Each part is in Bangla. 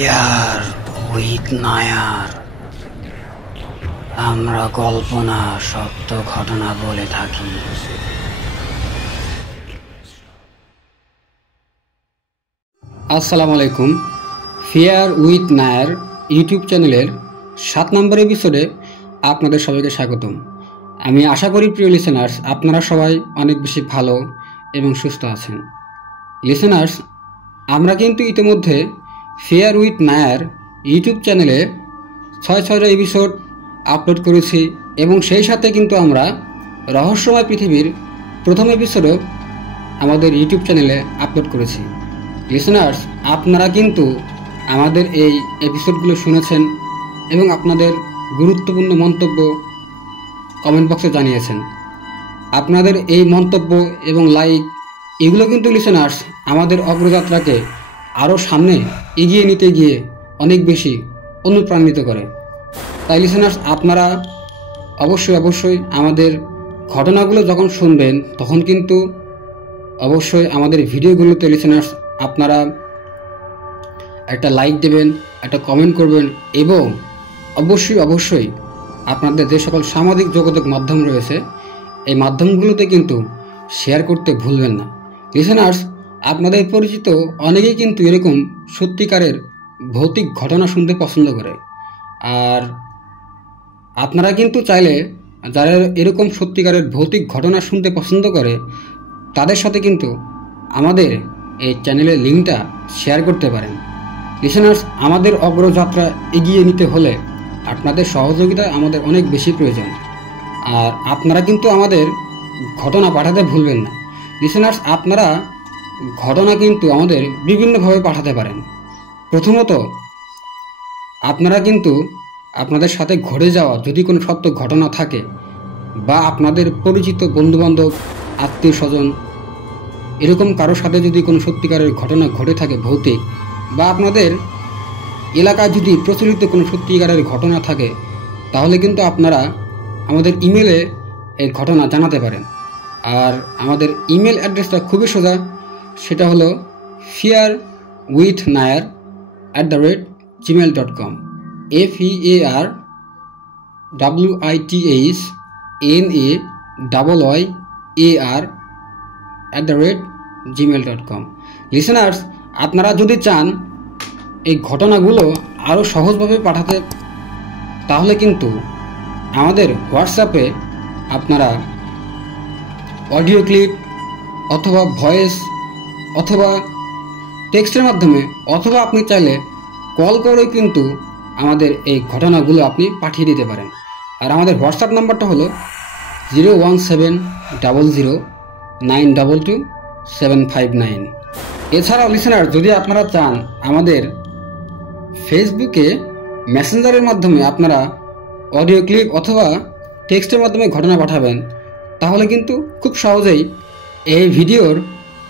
Fear with Nair. আমরা কল্পনা সত্য ঘটনা বলে থাকি। আসসালামু আলাইকুম। ফিয়ার উইথ নায়ার ইউটিউব চ্যানেলের 7 নম্বর এপিসোডে আপনাদের সবাইকে স্বাগতম। আমি আশা করি প্রিয় লিসেনার্স, আপনারা সবাই অনেক বেশি ভালো এবং সুস্থ আছেন। লিসেনার্স, আমরা কিন্তু ইতিমধ্যে ফিয়ার উইথ নায়ার ইউটিউব চ্যানেলে 6টা এপিসোড আপলোড করেছি এবং সেই সাথে কিন্তু আমরা রহস্যময় পৃথিবীর প্রথম এপিসোডও আমাদের ইউটিউব চ্যানেলে আপলোড করেছি। লিসেনার্স, আপনারা কিন্তু আমাদের এই এপিসোডগুলো শুনেছেন এবং আপনাদের গুরুত্বপূর্ণ মন্তব্য কমেন্ট বক্সে জানিয়েছেন। আপনাদের এই মন্তব্য এবং লাইক এগুলো কিন্তু লিসেনার্স আমাদের অগ্রযাত্রাকে আরও সামনে এগিয়ে নিতে গিয়ে অনেক বেশি অনুপ্রাণিত করে। তাই লিসেনার্স, আপনারা অবশ্যই আমাদের ঘটনাগুলো যখন শুনবেন তখন কিন্তু অবশ্যই আমাদের ভিডিওগুলোতে লিসেনার্স আপনারা একটা লাইক দেবেন, একটা কমেন্ট করবেন এবং অবশ্যই আপনাদের যে সকল সামাজিক যোগাযোগ মাধ্যম রয়েছে এই মাধ্যমগুলোতে কিন্তু শেয়ার করতে ভুলবেন না। লিসেনার্স, আপনাদের পরিচিত অনেকেই কিন্তু এরকম সত্যিকারের ভৌতিক ঘটনা শুনতে পছন্দ করে। আর আপনারা কিন্তু চাইলে যারা এরকম সত্যিকারের ভৌতিক ঘটনা শুনতে পছন্দ করে তাদের সাথে কিন্তু আমাদের এই চ্যানেলের লিঙ্কটা শেয়ার করতে পারেন। লিসেনার্স, আমাদের অগ্রযাত্রা এগিয়ে নিতে হলে আপনাদের সহযোগিতা আমাদের অনেক বেশি প্রয়োজন। আর আপনারা কিন্তু আমাদের ঘটনা পাঠাতে ভুলবেন না। লিসেনার্স, আপনারা ঘটনা কিন্তু আমাদের বিভিন্নভাবে পাঠাতে পারেন। প্রথমত, আপনারা কিন্তু আপনাদের সাথে ঘটে যাওয়া যদি কোনো সত্য ঘটনা থাকে বা আপনাদের পরিচিত বন্ধুবান্ধব, আত্মীয় স্বজন এরকম কারোর সাথে যদি কোনো সত্যিকারের ঘটনা ঘটে থাকে ভৌতিক, বা আপনাদের এলাকায় যদি প্রচলিত কোনো সত্যিকারের ঘটনা থাকে তাহলে কিন্তু আপনারা আমাদের ইমেলে এই ঘটনা জানাতে পারেন। আর আমাদের ইমেল অ্যাড্রেসটা খুবই সোজা, সেটা হলো fearwithnair@gmail.com fearwithnaar@gmail.com। লিসেনার্স, আপনারা যদি চান এই ঘটনাগুলো আরও সহজভাবে পাঠাতে তাহলে কিন্তু আমাদের হোয়াটসঅ্যাপে আপনারা অডিও ক্লিপ অথবা ভয়েস অথবা টেক্সটের মাধ্যমে অথবা আপনি চাইলে কল করে কিন্তু আমাদের এই ঘটনাগুলো আপনি পাঠিয়ে দিতে পারেন। আর আমাদের হোয়াটসঅ্যাপ নাম্বারটা হলো 01700922759। এছাড়াও লিসেনার, যদি আপনারা চান আমাদের ফেসবুকে মেসেঞ্জারের মাধ্যমে আপনারা অডিও ক্লিপ অথবা টেক্সটের মাধ্যমে ঘটনা পাঠাবেন তাহলে কিন্তু খুব সহজেই এই ভিডিওর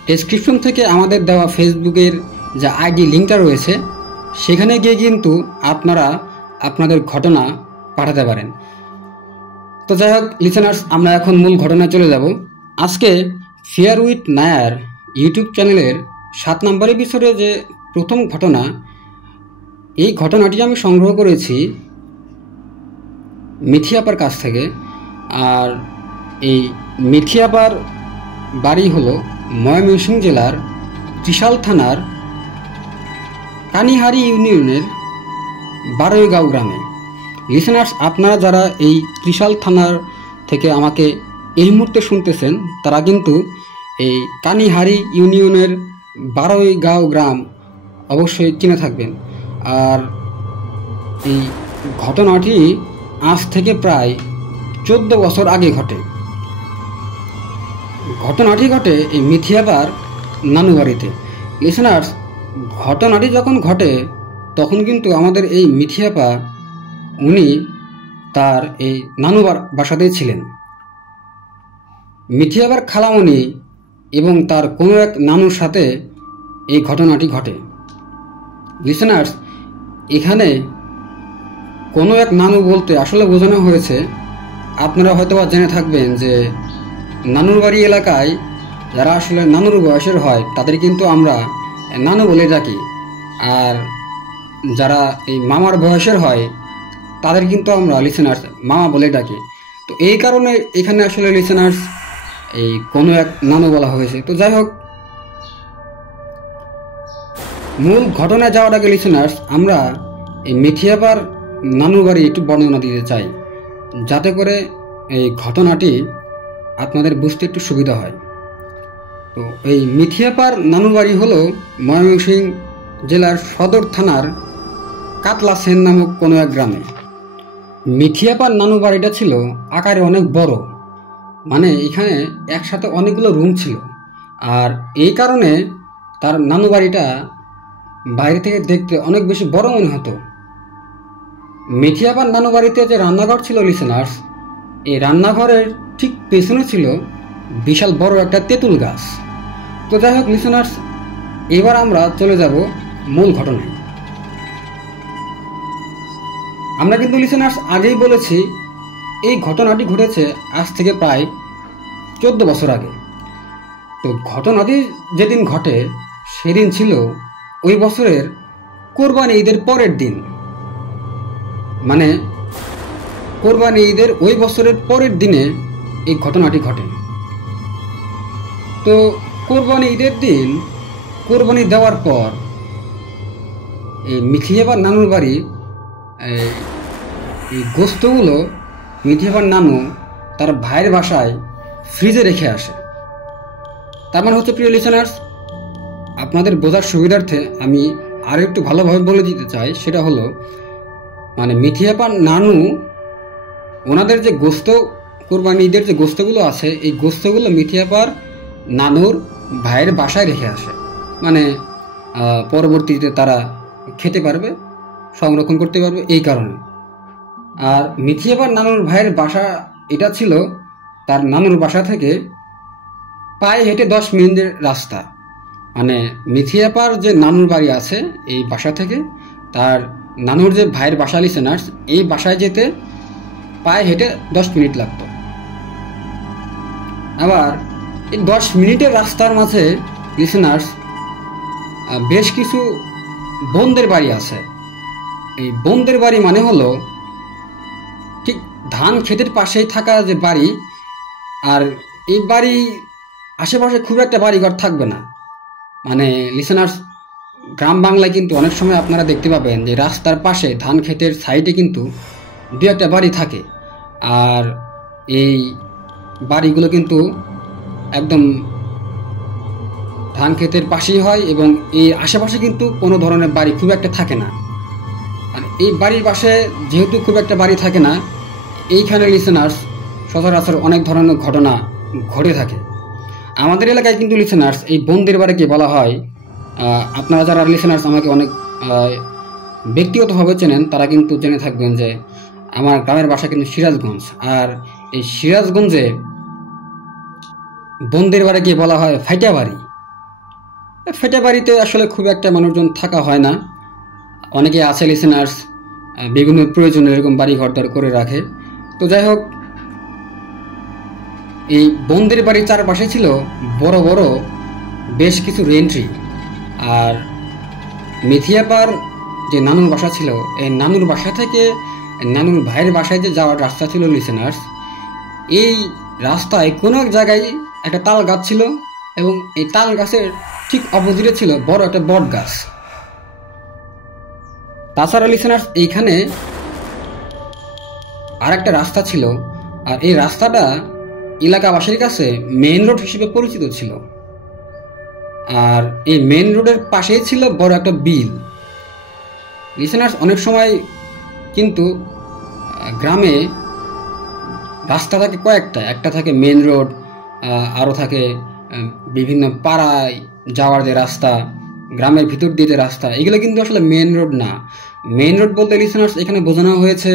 ডেসক্রিপশন থেকে আমাদের দেওয়া ফেসবুকের যে আইডি লিঙ্কটা রয়েছে সেখানে গিয়ে কিন্তু আপনারা আপনাদের ঘটনা পাঠাতে পারেন। তো যাই হোক লিসেনার্স, আমরা এখন মূল ঘটনায় চলে যাব। আজকে ফিয়ার উইথ নায়ার ইউটিউব চ্যানেলের 7 নম্বর এপিসোডে যে প্রথম ঘটনা, এই ঘটনাটি আমি সংগ্রহ করেছি মিথিয়াপার কাছ থেকে। আর এই মিথিয়াপার বাড়ি হলো ময়মনসিংহ জেলার ত্রিশাল থানার কানিহারি ইউনিয়নের বারৈগাঁও গ্রামে। লিসেনার্স, আপনারা যারা এই ত্রিশাল থানার থেকে আমাকে এই মুহূর্তে শুনতেছেন তারা কিন্তু এই কানিহারি ইউনিয়নের বারৈগাঁও গ্রাম অবশ্যই চিনে থাকবেন। আর এই ঘটনাটি আজ থেকে প্রায় 14 বছর আগে ঘটে। ঘটনাটি ঘটে এই মিথিয়াপার নানু বাড়িতে। লিসেনার্স, ঘটনাটি যখন ঘটে তখন কিন্তু আমাদের এই মিথিয়াপা উনি তার এই নানু বাসাতেই ছিলেন। মিথিয়াপার খালামণি এবং তার কোনো এক নানুর সাথে এই ঘটনাটি ঘটে। লিসেনার্স, এখানে কোনো এক নানু বলতে আসলে বোঝানো হয়েছে, আপনারা হয়তো জেনে থাকবেন যে নানুর বাড়ি এলাকায় যারা আসলে নানুর বয়সের হয় তাদের কিন্তু আমরা নানু বলে ডাকি। আর যারা এই মামার বয়সের হয় তাদের কিন্তু আমরা লিসেনার্স মামা বলে ডাকি। তো এই কারণে এখানে আসলে লিসেনার্স এই কোনো এক নানু বলা হয়েছে। তো যাই হোক, মূল ঘটনায় যাওয়ার আগে লিসেনার্স আমরা এই মিথিয়াপার নানুর বাড়ি একটু বর্ণনা দিতে চাই, যাতে করে এই ঘটনাটি আপনাদের বুঝতে একটু সুবিধা হয়। তো এই মিথিয়াপার নানুর বাড়ি হলো ময়মনসিংহ জেলার সদর থানার কাতলা সেন নামক কোনো এক গ্রামে। মিথিয়াপার নানু বাড়িটা ছিল আকারে অনেক বড়, মানে এখানে একসাথে অনেকগুলো রুম ছিল, আর এই কারণে তার নানু বাড়িটা বাইরে থেকে দেখতে অনেক বেশি বড় মনে হতো। মিথিয়াপার নানু বাড়িতে যে রান্নাঘর ছিল লিসেনার্স, এই রান্নাঘরের ঠিক পেছনে ছিল বিশাল বড় একটা তেঁতুল গাছ। তো যাই হোক লিসেনার্স, এবার আমরা চলে যাব মূল ঘটনায়। আমরা কিন্তু লিসেনার্স আগেই বলেছি এই ঘটনাটি ঘটেছে আজ থেকে প্রায় 14 বছর আগে। তো ঘটনাটি যেদিন ঘটে সেদিন ছিল ওই বছরের কোরবানি ঈদের পরের দিন, মানে কোরবানি ঈদের ওই বছরের পরের দিনে এই ঘটনাটি ঘটে। তো কোরবানি ঈদের দিন কোরবানি দেওয়ার পর এই মিথিয়াপার নানুর বাড়ি এই গোস্তগুলো মিথিয়াপার নানু তার ভাইয়ের বাসায় ফ্রিজে রেখে আসে। তার মানে হচ্ছে প্রিয় লিসেনার্স, আপনাদের বোঝার সুবিধার্থে আমি আরও একটু ভালোভাবে বলে দিতে চাই, সেটা হলো মানে মিথিয়াপার নানু ওনাদের যে গোস্ত কোরবানি ঈদের যে গোস্তগুলো আছে এই গোস্তগুলো মিথিয়াপার নানুর ভাইয়ের বাসায় রেখে আসে, মানে পরবর্তীতে তারা খেতে পারবে, সংরক্ষণ করতে পারবে এই কারণে। আর মিথিয়াপার নানুর ভাইয়ের বাসা এটা ছিল তার নানুর বাসা থেকে পায়ে হেঁটে 10 মিনিটের রাস্তা। মানে মিথিয়াপার যে নানুর বাড়ি আছে এই বাসা থেকে তার নানুর যে ভাইয়ের বাসা লিসেনার্স, এই বাসায় যেতে পায়ে হেঁটে 10 মিনিট লাগতো। আবার এই 10 মিনিটের রাস্তার মাঝে লিসেনার্স বেশ কিছু বোনদের বাড়ি আছে। এই বোনদের বাড়ি মানে হলো ঠিক ধান ক্ষেতের পাশেই থাকা যে বাড়ি, আর এই বাড়ি আশেপাশে খুব একটা বাড়িঘর থাকবে না। মানে লিসেনার্স গ্রাম বাংলায় কিন্তু অনেক সময় আপনারা দেখতে পাবেন যে রাস্তার পাশে ধান ক্ষেতের সাইডে কিন্তু 2-1টা বাড়ি থাকে, আর এই বাড়িগুলো কিন্তু একদম ধান ক্ষেতের পাশেই হয় এবং এই আশেপাশে কিন্তু কোনো ধরনের বাড়ি খুব একটা থাকে না। আর এই বাড়ির পাশে যেহেতু খুব একটা বাড়ি থাকে না, এইখানে লিসেনার্স সচরাচর অনেক ধরনের ঘটনা ঘটে থাকে। আমাদের এলাকায় কিন্তু লিসেনার্স এই বোনদের বাড়িকে বলা হয়, আপনারা যারা লিসেনার্স আমাকে অনেক ব্যক্তিগতভাবে চেনেন তারা কিন্তু জেনে থাকবেন যে আমার গ্রামের বাসা কিন্তু সিরাজগঞ্জ, আর এই সিরাজগঞ্জে বোনদের বাড়িকে বলা হয় ফাইটা বাড়ি। ফাইটা বাড়িতে আসলে খুব একটা মানুষজন থাকা হয় না, অনেকে আছে লিসেনার্স বিভিন্ন প্রয়োজনে এরকম বাড়ি ঘরদর করে রাখে। তো যাই হোক, এই বোনদের বাড়ির চারপাশে ছিল বড় বড় বেশ কিছু রেন্ট্রি। আর মিথিয়াপার যে নানুর বাসা ছিল এই নানুর বাসা থেকে নানুর ভাইয়ের বাসায় যে যাওয়ার রাস্তা ছিল লিসেনার্স, এই রাস্তায় কোনো এক জায়গায় একটা তাল গাছ ছিল এবং এই তাল গাছের ঠিক অপোজিটে ছিল বড় একটা বট গাছ। তাছাড়া লিসেনার্স এইখানে আর একটা রাস্তা ছিল, আর এই রাস্তাটা এলাকাবাসীর কাছে মেইন রোড হিসেবে পরিচিত ছিল। আর এই মেইন রোডের পাশেই ছিল বড় একটা বিল। লিসেনার্স অনেক সময় কিন্তু গ্রামে রাস্তা থাকে কয়েকটা, একটা থাকে মেইন রোড, আরও থাকে বিভিন্ন পাড়ায় যাওয়ার যে রাস্তা, গ্রামের ভিতর দিয়ে যে রাস্তা, এগুলো কিন্তু আসলে মেইন রোড না। মেইন রোড বলতে লিসেনার্স এখানে বোঝানো হয়েছে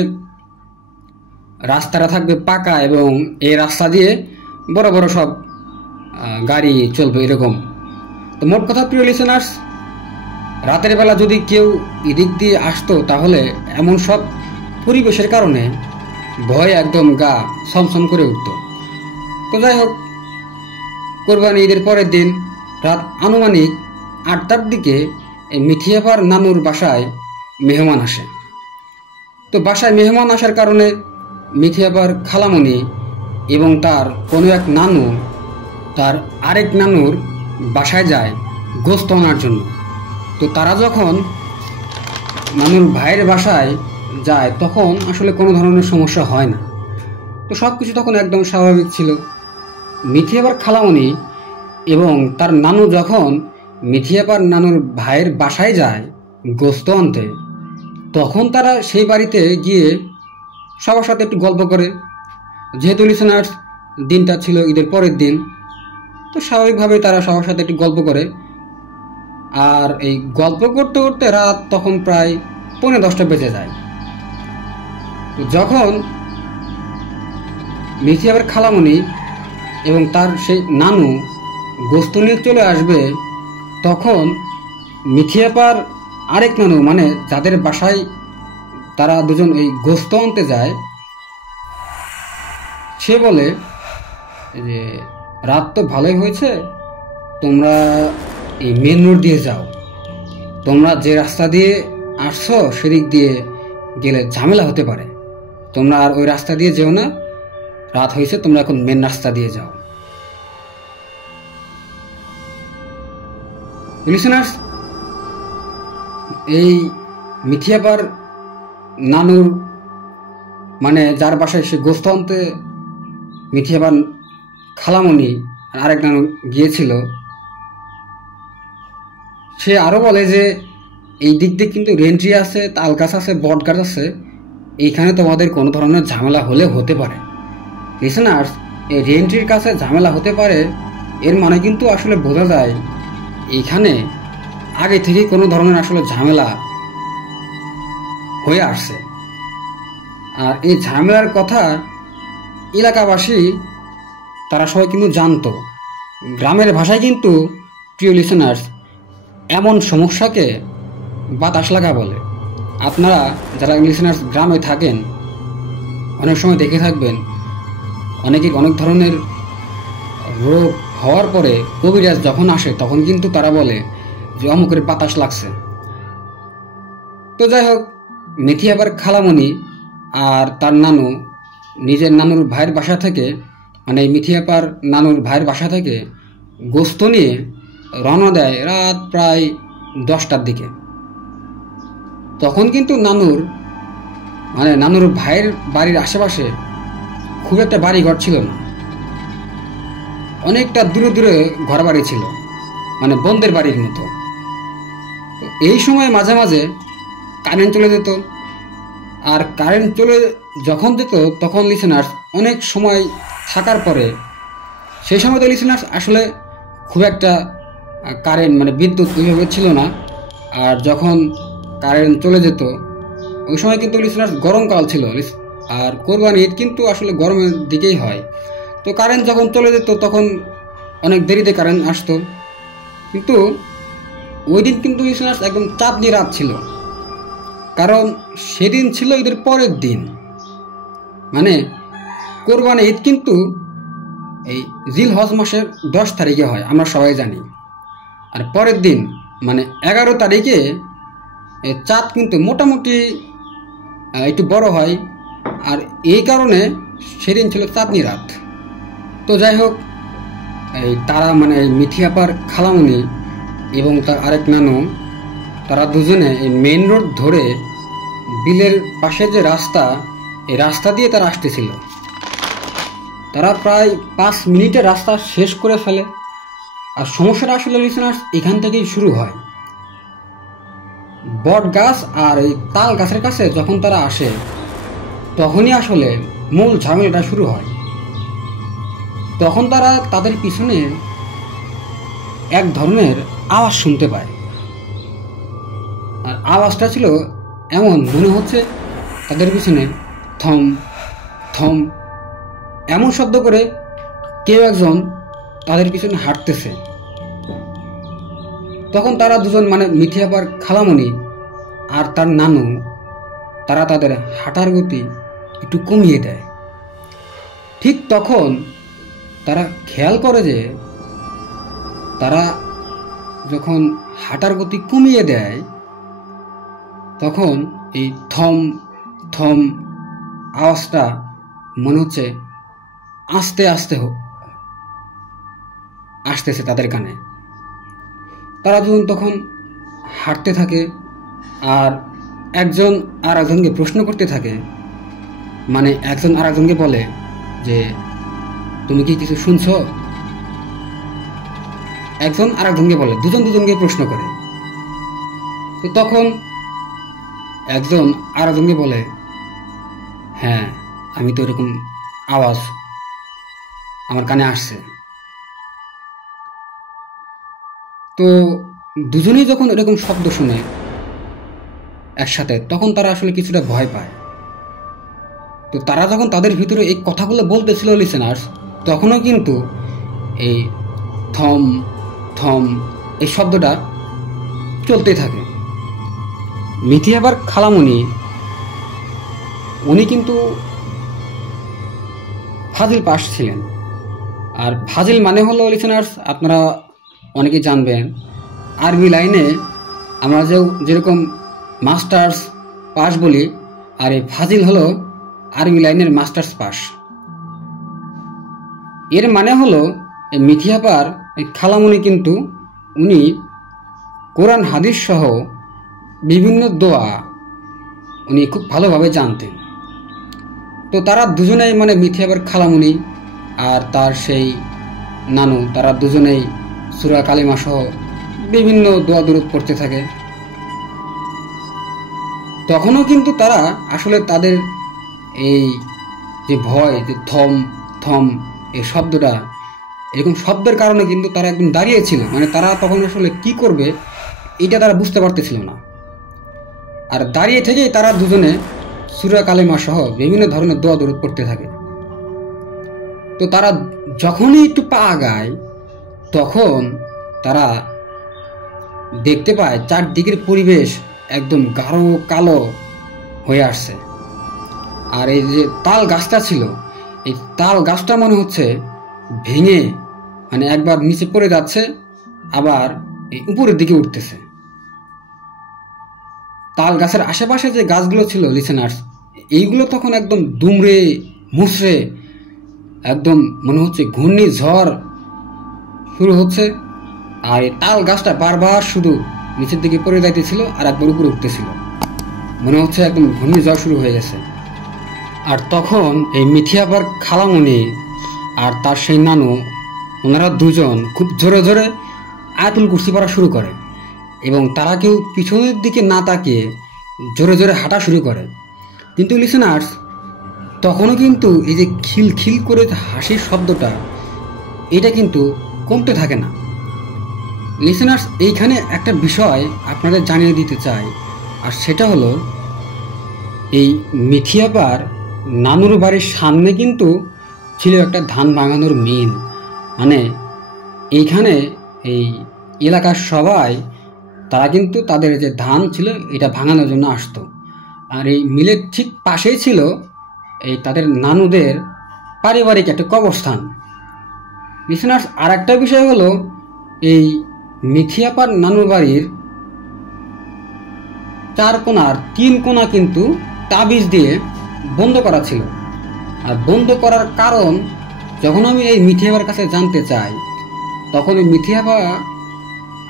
রাস্তাটা থাকবে পাকা এবং এই রাস্তা দিয়ে বড় বড় সব গাড়ি চলবে এরকম। তো মোট কথা প্রিয় লিসেনার্স, রাতের বেলা যদি কেউ এদিক দিয়ে আসতো তাহলে এমন সব পরিবেশের কারণে ভয় একদম গা ছমছম করে উঠত। তো যাই হোক, কোরবানি ঈদের পরের দিন রাত আনুমানিক 8টার দিকে এই মিথিয়াপার নানুর বাসায় মেহমান আসে। তো বাসায় মেহমান আসার কারণে মিঠি আপার খালামণি এবং তার কোনো এক নানু তার আরেক নানুর বাসায় যায় গোস্ত আনার জন্য। তো তারা যখন নানুর ভাইয়ের বাসায় যায় তখন আসলে কোনো ধরনের সমস্যা হয় না। তো সব কিছু তখন একদম স্বাভাবিক ছিল। মিঠি আপার খালামণি এবং তার নানু যখন মিঠি আপার নানুর ভাইয়ের বাসায় যায় গোস্ত আনতে, তখন তারা সেই বাড়িতে গিয়ে সবার সাথে একটু গল্প করে। যেহেতু লিসেনার্স দিনটা ছিল ঈদের পরের দিন, তো স্বাভাবিকভাবে তারা সবার সাথে একটু গল্প করে। আর এই গল্প করতে করতে রাত তখন প্রায় 10:45 বেজে যায়। তো যখন মিঠি আপার খালামণি এবং তার সেই নানু গোস্ত নিয়ে চলে আসবে, তখন মিঠি আপার আরেক নানু, মানে যাদের বাসায় তারা দুজন এই গোস্ত আনতে যায়, সে বলে যে রাত তো ভালোই হয়েছে, তোমরা এই মেন রোড দিয়ে যাও, তোমরা যে রাস্তা দিয়ে আসছো সেদিক দিয়ে গেলে ঝামেলা হতে পারে, তোমরা আর ওই রাস্তা দিয়ে যেও না, রাত হয়েছে, তোমরা এখন মেন রাস্তা দিয়ে যাও। লিসেনার্স, এই মিঠি আপার নানুর, মানে যার বাসায় সে গোস্ত আনতে মিঠি আপার খালামণি আর আরেক নানু গিয়েছিল, সে আরও বলে যে এই দিক দিয়ে কিন্তু রেন্ট্রি আছে, তাল গাছ আছে, বট গাছ আছে, এইখানে তোমাদের কোনো ধরনের ঝামেলা হলে হতে পারে। লিসেনার্স, এই রেন্ট্রির কাছে ঝামেলা হতে পারে এর মানে কিন্তু আসলে বোঝা যায় এইখানে আগে থেকে কোনো ধরনের আসলে ঝামেলা হয়ে আসছে। আর এই ঝামেলার কথা এলাকাবাসী তারা সবাই কিন্তু জানতো। গ্রামের ভাষায় কিন্তু, প্রিয় লিসেনার্স, এমন সমস্যাকে বাতাস লাগা বলে। আপনারা যারা লিসেনার্স গ্রামে থাকেন অনেক সময় দেখে থাকবেন অনেকে অনেক ধরনের রোগ হওয়ার পরে কবিরাজ যখন আসে তখন কিন্তু তারা বলে যে অমুকের বাতাস লাগছে। তো যাই হোক, মিঠি আপার খালামণি আর তার নানু নিজের নানুর ভাইয়ের বাসা থেকে, মানে মিঠি আপার নানুর ভাইয়ের বাসা থেকে গোস্ত নিয়ে রওনা দেয় রাত প্রায় 10টার দিকে। তখন কিন্তু নানুর ভাইয়ের বাড়ির আশেপাশে খুব একটা বাড়িঘর ছিল না, অনেকটা দূরে দূরে ঘর বাড়ি ছিল, মানে বন্ধের বাড়ির মতো। তো এই সময় মাঝে মাঝে কারেন্ট চলে যেত, আর কারেন্ট চলে যখন যেত তখন লিসেনার্স অনেক সময় থাকার পরে, সেই সময় তো লিসেনার্স আসলে খুব একটা কারেন্ট, মানে বিদ্যুৎ ওইভাবে ছিল না। আর যখন কারেন্ট চলে যেত ওই সময় কিন্তু লিসেনার্স গরমকাল ছিল, আর কোরবানি ঈদ কিন্তু আসলে গরমের দিকেই হয়। তো কারেন্ট যখন চলে যেত তখন অনেক দেরিতে কারেন্ট আসতো। কিন্তু ওই দিন কিন্তু লিসেনার্স একদম চাঁদনি রাত ছিল, কারণ সেদিন ছিল ঈদের পরের দিন। মানে কোরবানি ঈদ কিন্তু এই জিলহজ মাসের 10 তারিখে হয়, আমরা সবাই জানি। আর পরের দিন মানে 11 তারিখে চাঁদ কিন্তু মোটামুটি একটু বড় হয়, আর এই কারণে সেদিন ছিল চাঁদনি রাত। তো যাই হোক, এই তারা মানে মিঠি আপার খালামণি এবং তার আরেক নানু, তারা দুজনে এই মেইন রোড ধরে বিলের পাশে যে রাস্তা, এই রাস্তা দিয়ে তারা আসতেছিল। তারা প্রায় 5 মিনিটে রাস্তা শেষ করে ফেলে। আর সমস্যাটা আসলে লিসেনার্স এখান থেকেই শুরু হয়। বট গাছ আর এই তাল গাছের কাছে যখন তারা আসে তখনই আসলে মূল ঝামেলাটা শুরু হয়। তখন তারা তাদের পিছনে এক ধরনের আওয়াজ শুনতে পায়, আর আওয়াজটা ছিল এমন, মনে হচ্ছে তাদের পিছনে থম থম এমন শব্দ করে কেউ একজন তাদের পিছনে হাঁটতেছে। তখন তারা দুজন, মানে মিঠি আপার খালামণি আর তার নানু, তারা তাদের হাঁটার গতি একটু কমিয়ে দেয়। ঠিক তখন তারা খেয়াল করে যে তারা যখন হাঁটার গতি কমিয়ে দেয় তখন এই থম থম আওয়াজটা মনে হচ্ছে আস্তে আস্তে আসতেছে তাদের কানে। তারা যখন তখন হাঁটতে থাকে আর একজন আর একজনকে প্রশ্ন করতে থাকে, মানে একজন আর একজনকে বলে যে তুমি কি কিছু শুনছ? একজন আর একজনকে বলে, দুজন দুজনকে প্রশ্ন করে। তো তখন একজন আর একজনকে বলে, হ্যাঁ আমি তো এরকম আওয়াজ আমার কানে আসছে। তো দুজনেই যখন এরকম শব্দ শুনে একসাথে, তখন তারা আসলে কিছুটা ভয় পায়। তো তারা যখন তাদের ভিতরে এই কথাগুলো বলতেছিল লিসেনার্স, তখনও কিন্তু এই থম থম এই শব্দটা চলতে থাকে। মিথিয়াবার খালামণি উনি কিন্তু ফাজিল পাস ছিলেন। আর ফাজিল মানে হলো লিসেনার্স, আপনারা অনেকেই জানবেন, আরবি লাইনে আমরা যেরকম মাস্টার্স পাস বলি, আর এই ফাজিল হলো আরবি লাইনের মাস্টার্স পাস। এর মানে হলো মিথিয়াবার এই খালামণি কিন্তু উনি কোরআন হাদিস সহ বিভিন্ন দোয়া উনি খুব ভালোভাবে জানতেন। তো তারা দুজনেই, মানে মিথিয়াবার খালামণি আর তার সেই নানু, তারা দুজনেই সূরা কালিমা সহ বিভিন্ন দোয়া দুরূদ পড়তে থাকে। তখনও কিন্তু তারা আসলে তাদের এই যে ভয়, যে থম থম এই শব্দটা, এরকম শব্দের কারণে কিন্তু তারা একদম দাঁড়িয়েছিল, মানে তারা তখন আসলে কি করবে এটা তারা বুঝতে পারতেছিল না। আর দাঁড়িয়ে থেকেই তারা দুজনে সূরা কালিমা সহ বিভিন্ন ধরনের দোয়া দুরূদ পড়তে থাকে। তো তারা যখনই একটু পা আগায়, তখন তারা দেখতে পায় চারদিকের পরিবেশ একদম গাঢ় কালো হয়ে আসছে। আর এই যে তাল গাছটা ছিল, এই তাল গাছটা মনে হচ্ছে ভেঙে, মানে একবার নিচে পড়ে যাচ্ছে, আবার এই উপরের দিকে উঠতেছে। তাল গাছের আশেপাশে যে গাছগুলো ছিল লিসেনার্স, এইগুলো তখন একদম দুমড়ে মুচড়ে একদম মনে হচ্ছে ঘূর্ণিঝড় শুরু হচ্ছে। আর এই তাল গাছটা বারবার শুধু নিচের দিকে পড়ে যাইতেছিল আর একবার উপরে উঠতেছিল, মনে হচ্ছে একদম ঘূর্ণিঝড় শুরু হয়ে গেছে। আর তখন এই মিথিয়াবার খালামণি আর তার সেই নানু, ওনারা দুজন খুব জোরে জোরে আয়াতুল কুরসি পড়া শুরু করে, এবং তারা কেউ পিছনের দিকে না তাকিয়ে জোরে জোরে হাঁটা শুরু করে। কিন্তু লিসেনার্স, তখনও কিন্তু এই যে খিল খিল করে হাসির শব্দটা, এটা কিন্তু কমতে থাকে না। লিসেনার্স, এইখানে একটা বিষয় আপনাদের জানিয়ে দিতে চাই, আর সেটা হলো এই মিথিয়াবার নানুর বাড়ির সামনে কিন্তু ছিল একটা ধান ভাঙানোর মিল। মানে এইখানে এই এলাকার সবাই তারা কিন্তু তাদের যে ধান ছিল এটা ভাঙানোর জন্য আসতো। আর এই মিলের ঠিক পাশেই ছিল এই তাদের নানুদের পারিবারিক একটা কবরস্থান। লিসেনার্স, আর একটা বিষয় হলো এই মিথিয়াপার নানুর বাড়ির 4 কোণার 3 কোণা কিন্তু তাবিজ দিয়ে বন্ধ করা ছিল। আর বন্ধ করার কারণ যখন আমি এই মিথিয়াবার কাছে জানতে চাই, তখন এই মিথিয়াবা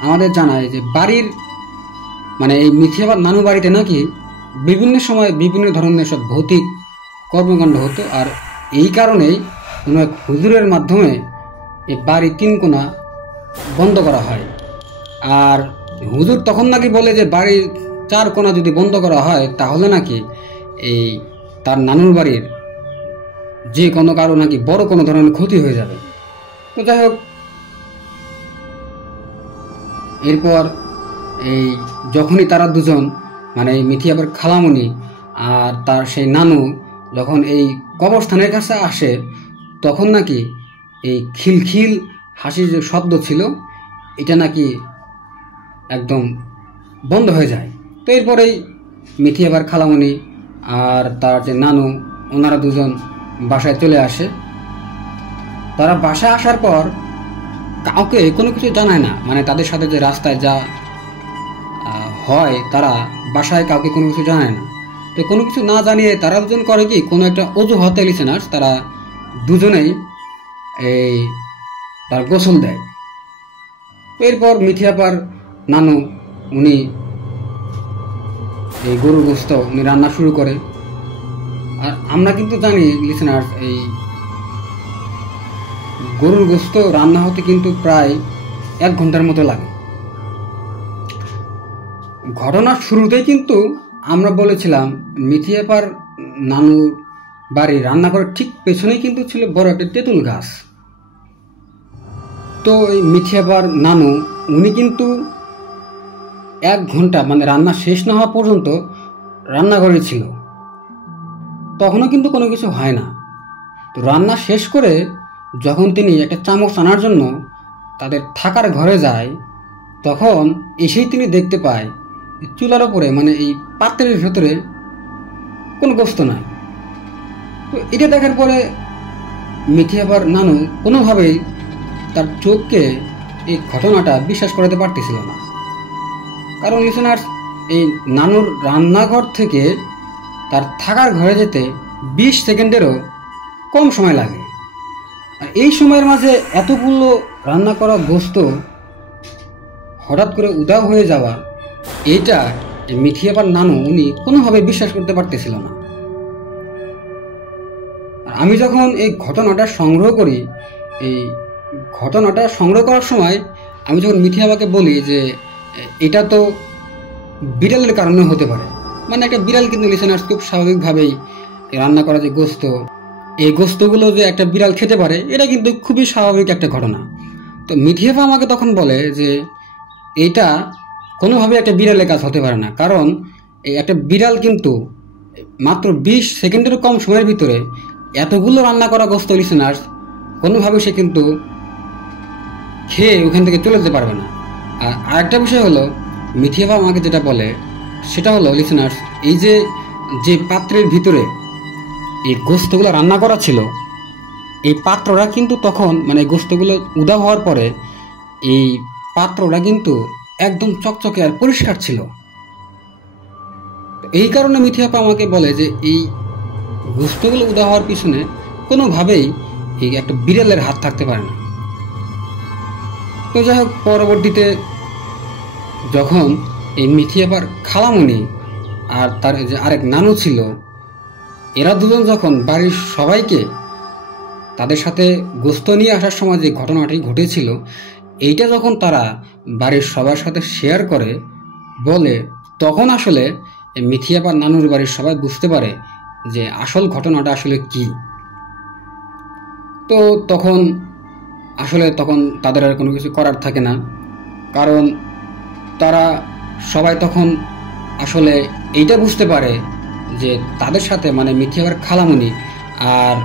আমাদের জানায় যে বাড়ির, মানে এই মিথিয়াবার নানু বাড়িতে নাকি বিভিন্ন সময় বিভিন্ন ধরনের সব ভৌতিক কর্মকাণ্ড হতো। আর এই কারণেই কোনো এক হুজুরের মাধ্যমে এই বাড়ির 3 কোণা বন্ধ করা হয়। আর হুজুর তখন নাকি বলে যে বাড়ির 4 কোণা যদি বন্ধ করা হয়, তাহলে নাকি এই তার নানুর বাড়ির যে কোনো কারো নাকি বড় কোনো ধরনের ক্ষতি হয়ে যাবে। তো যাই হোক, এরপর এই যখনই তারা দুজন, মানে এই মিথিয়াবার খালামণি আর তার সেই নানু যখন এই কবরস্থানের কাছে আসে, তখন নাকি এই খিলখিল হাসির যে শব্দ ছিল এটা নাকি একদম বন্ধ হয়ে যায়। তো এরপরেই মিথিয়াবার খালামণি আর তার যে নানু, ওনারা দুজন বাসায় চলে আসে। তারা বাসায় আসার পর কাউকে কোনো কিছু জানায় না, মানে তাদের সাথে যে রাস্তায় যা হয় তারা বাসায় কাউকে কোনো কিছু জানায় না। তো কোনো কিছু না জানিয়ে তারা দুজন করে কি, কোনো একটা অজুহাতে লিসেনার্স তারা দুজনেই এই তার গোসল দেয়। এরপর মিঠি আপার নানু উনি এই গরুর গোস্ত উনি রান্না শুরু করে। আর আমরা কিন্তু জানি লিসেনার্স, এই গরুর গোস্ত রান্না হতে কিন্তু প্রায় 1 ঘন্টার মতো লাগে। ঘটনার শুরুতেই কিন্তু আমরা বলেছিলাম মিঠি আপার নানুর বাড়ি রান্নাঘরের ঠিক পেছনেই কিন্তু ছিল বড় একটা তেঁতুল গাছ। তো এই মিঠি আপার নানু উনি কিন্তু 1 ঘন্টা মানে রান্না শেষ না হওয়া পর্যন্ত রান্নাঘরে ছিল, তখনও কিন্তু কোনো কিছু হয় না। তো রান্না শেষ করে যখন তিনি একটা চামচ আনার জন্য তাদের থাকার ঘরে যায়, তখন এসেই তিনি দেখতে পায় চুলার ওপরে মানে এই পাত্রের ভেতরে কোনো গোস্ত নাই। তো এটা দেখার পরে মিঠি আপার নানু কোনোভাবেই তার চোখকে এই ঘটনাটা বিশ্বাস করাতে পারতেছিল না। কারণ লিসেনার্স, এই নানুর রান্নাঘর থেকে তার থাকার ঘরে যেতে 20 সেকেন্ডেরও কম সময় লাগে। আর এই সময়ের মাঝে এতগুলো রান্না করা গোস্ত হঠাৎ করে উধাও হয়ে যাওয়া, এইটা মিঠি আপার নানু উনি কোনোভাবে বিশ্বাস করতে পারতেছিল না। আমি যখন এই ঘটনাটা সংগ্রহ করি, এই ঘটনাটা সংগ্রহ করার সময় আমি যখন মিঠি আপাকে বলি যে এটা তো বিড়ালের কারণে হতে পারে, মানে একটা বিড়াল কিন্তু লিসেনার্স খুব স্বাভাবিকভাবেই রান্না করা যে গোস্ত, এই গোস্তগুলো যে একটা বিড়াল খেতে পারে, এটা কিন্তু খুবই স্বাভাবিক একটা ঘটনা। তো মিঠি আপা আমাকে তখন বলে যে এইটা কোনোভাবে একটা বিড়ালের কাজ হতে পারে না, কারণ এই একটা বিড়াল কিন্তু মাত্র 20 সেকেন্ডের কম সময়ের ভিতরে এতগুলো রান্না করা গোস্ত লিসেনার্স কোনোভাবে সে কিন্তু খেয়ে ওখান থেকে চলে যেতে পারবে না। আর আরেকটা বিষয় হলো, মিঠি আপা আমাকে যেটা বলে সেটা হলো লিসেনার্স, এই যে পাত্রের ভিতরে এই গোস্তগুলো রান্না করা ছিল, এই পাত্রটা কিন্তু তখন মানে গোস্তগুলো উদা হওয়ার পরে এই পাত্রটা কিন্তু একদম চকচকে আর পরিষ্কার ছিল। এই কারণে মিঠি আপা আমাকে বলে যে এই গোস্তগুলো উদা হওয়ার পিছনে কোনোভাবেই এই একটা বিড়ালের হাত থাকতে পারে না। তো যাই হোক, পরবর্তীতে যখন এই মিঠি আপার খালামণি আর তার যে আরেক নানু ছিল, এরা দুজন যখন বাড়ির সবাইকে তাদের সাথে গোস্ত নিয়ে আসার সময় যে ঘটনাটি ঘটেছিল এইটা যখন তারা বাড়ির সবার সাথে শেয়ার করে বলে, তখন আসলে মিঠি আপার নানুর বাড়ির সবাই বুঝতে পারে যে আসল ঘটনাটা আসলে কি। তো তখন তাদের আর কোনো কিছু করার থাকে না, কারণ তারা সবাই তখন আসলে এইটা বুঝতে পারে যে তাদের সাথে মানে মিঠি আপার খালামণি আর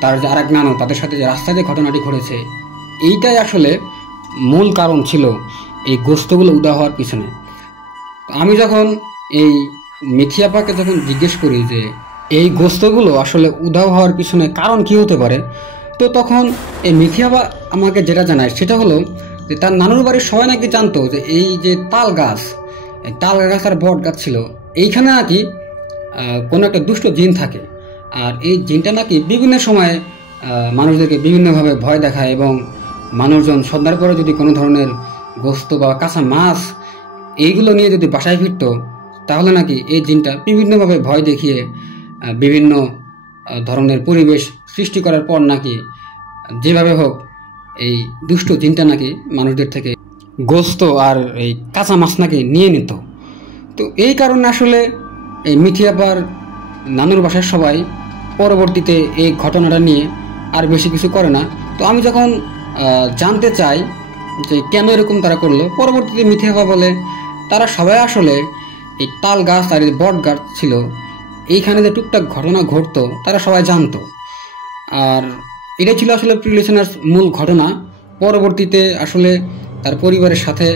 তার যে আরেক নানু তাদের সাথে যে রাস্তায় যে ঘটনাটি ঘটেছে, এইটাই আসলে মূল কারণ ছিল এই গোস্তগুলো উদা হওয়ার পিছনে। আমি যখন এই মিঠি আপাকে যখন জিজ্ঞেস করি যে এই গোস্তগুলো আসলে উধাও হওয়ার পিছনে কারণ কি হতে পারে, তো তখন এই মিঠি আপা আমাকে যেটা জানায় সেটা হলো যে তার নানুর বাড়ির সবাই নাকি জানতো যে এই যে তাল গাছ আর বট গাছ ছিল, এইখানে নাকি কোনো একটা দুষ্ট জিন থাকে। আর এই জিনটা নাকি বিভিন্ন সময়ে মানুষদেরকে বিভিন্নভাবে ভয় দেখায়, এবং মানুষজন সন্ধ্যার পরে যদি কোনো ধরনের গোস্ত বা কাঁচা মাছ এইগুলো নিয়ে যদি বাসায় ফিরত, তাহলে নাকি এই জিনটা বিভিন্নভাবে ভয় দেখিয়ে বিভিন্ন ধরনের পরিবেশ সৃষ্টি করার পর নাকি যেভাবে হোক এই দুষ্ট জিনটা নাকি মানুষদের থেকে গোস্ত আর এই কাঁচা মাছ নাকি নিয়ে নিত। তো এই কারণে আসলে এই মিঠি আপার নানুর বাসার সবাই পরবর্তীতে এই ঘটনাটা নিয়ে আর বেশি কিছু করে না। তো আমি যখন জানতে চাই যে কেন এরকম তারা করলো, পরবর্তীতে মিঠি আপা বলে তারা সবাই আসলে এই তাল গাছ আর এই বট গাছ ছিল, এইখানে যে টুকটাক ঘটনা ঘটতো তারা সবাই জানতো। আর এটাই ছিল আসলে প্রিয় লিসেনার্স মূল ঘটনা। পরবর্তীতে আসলে তার পরিবারের সাথে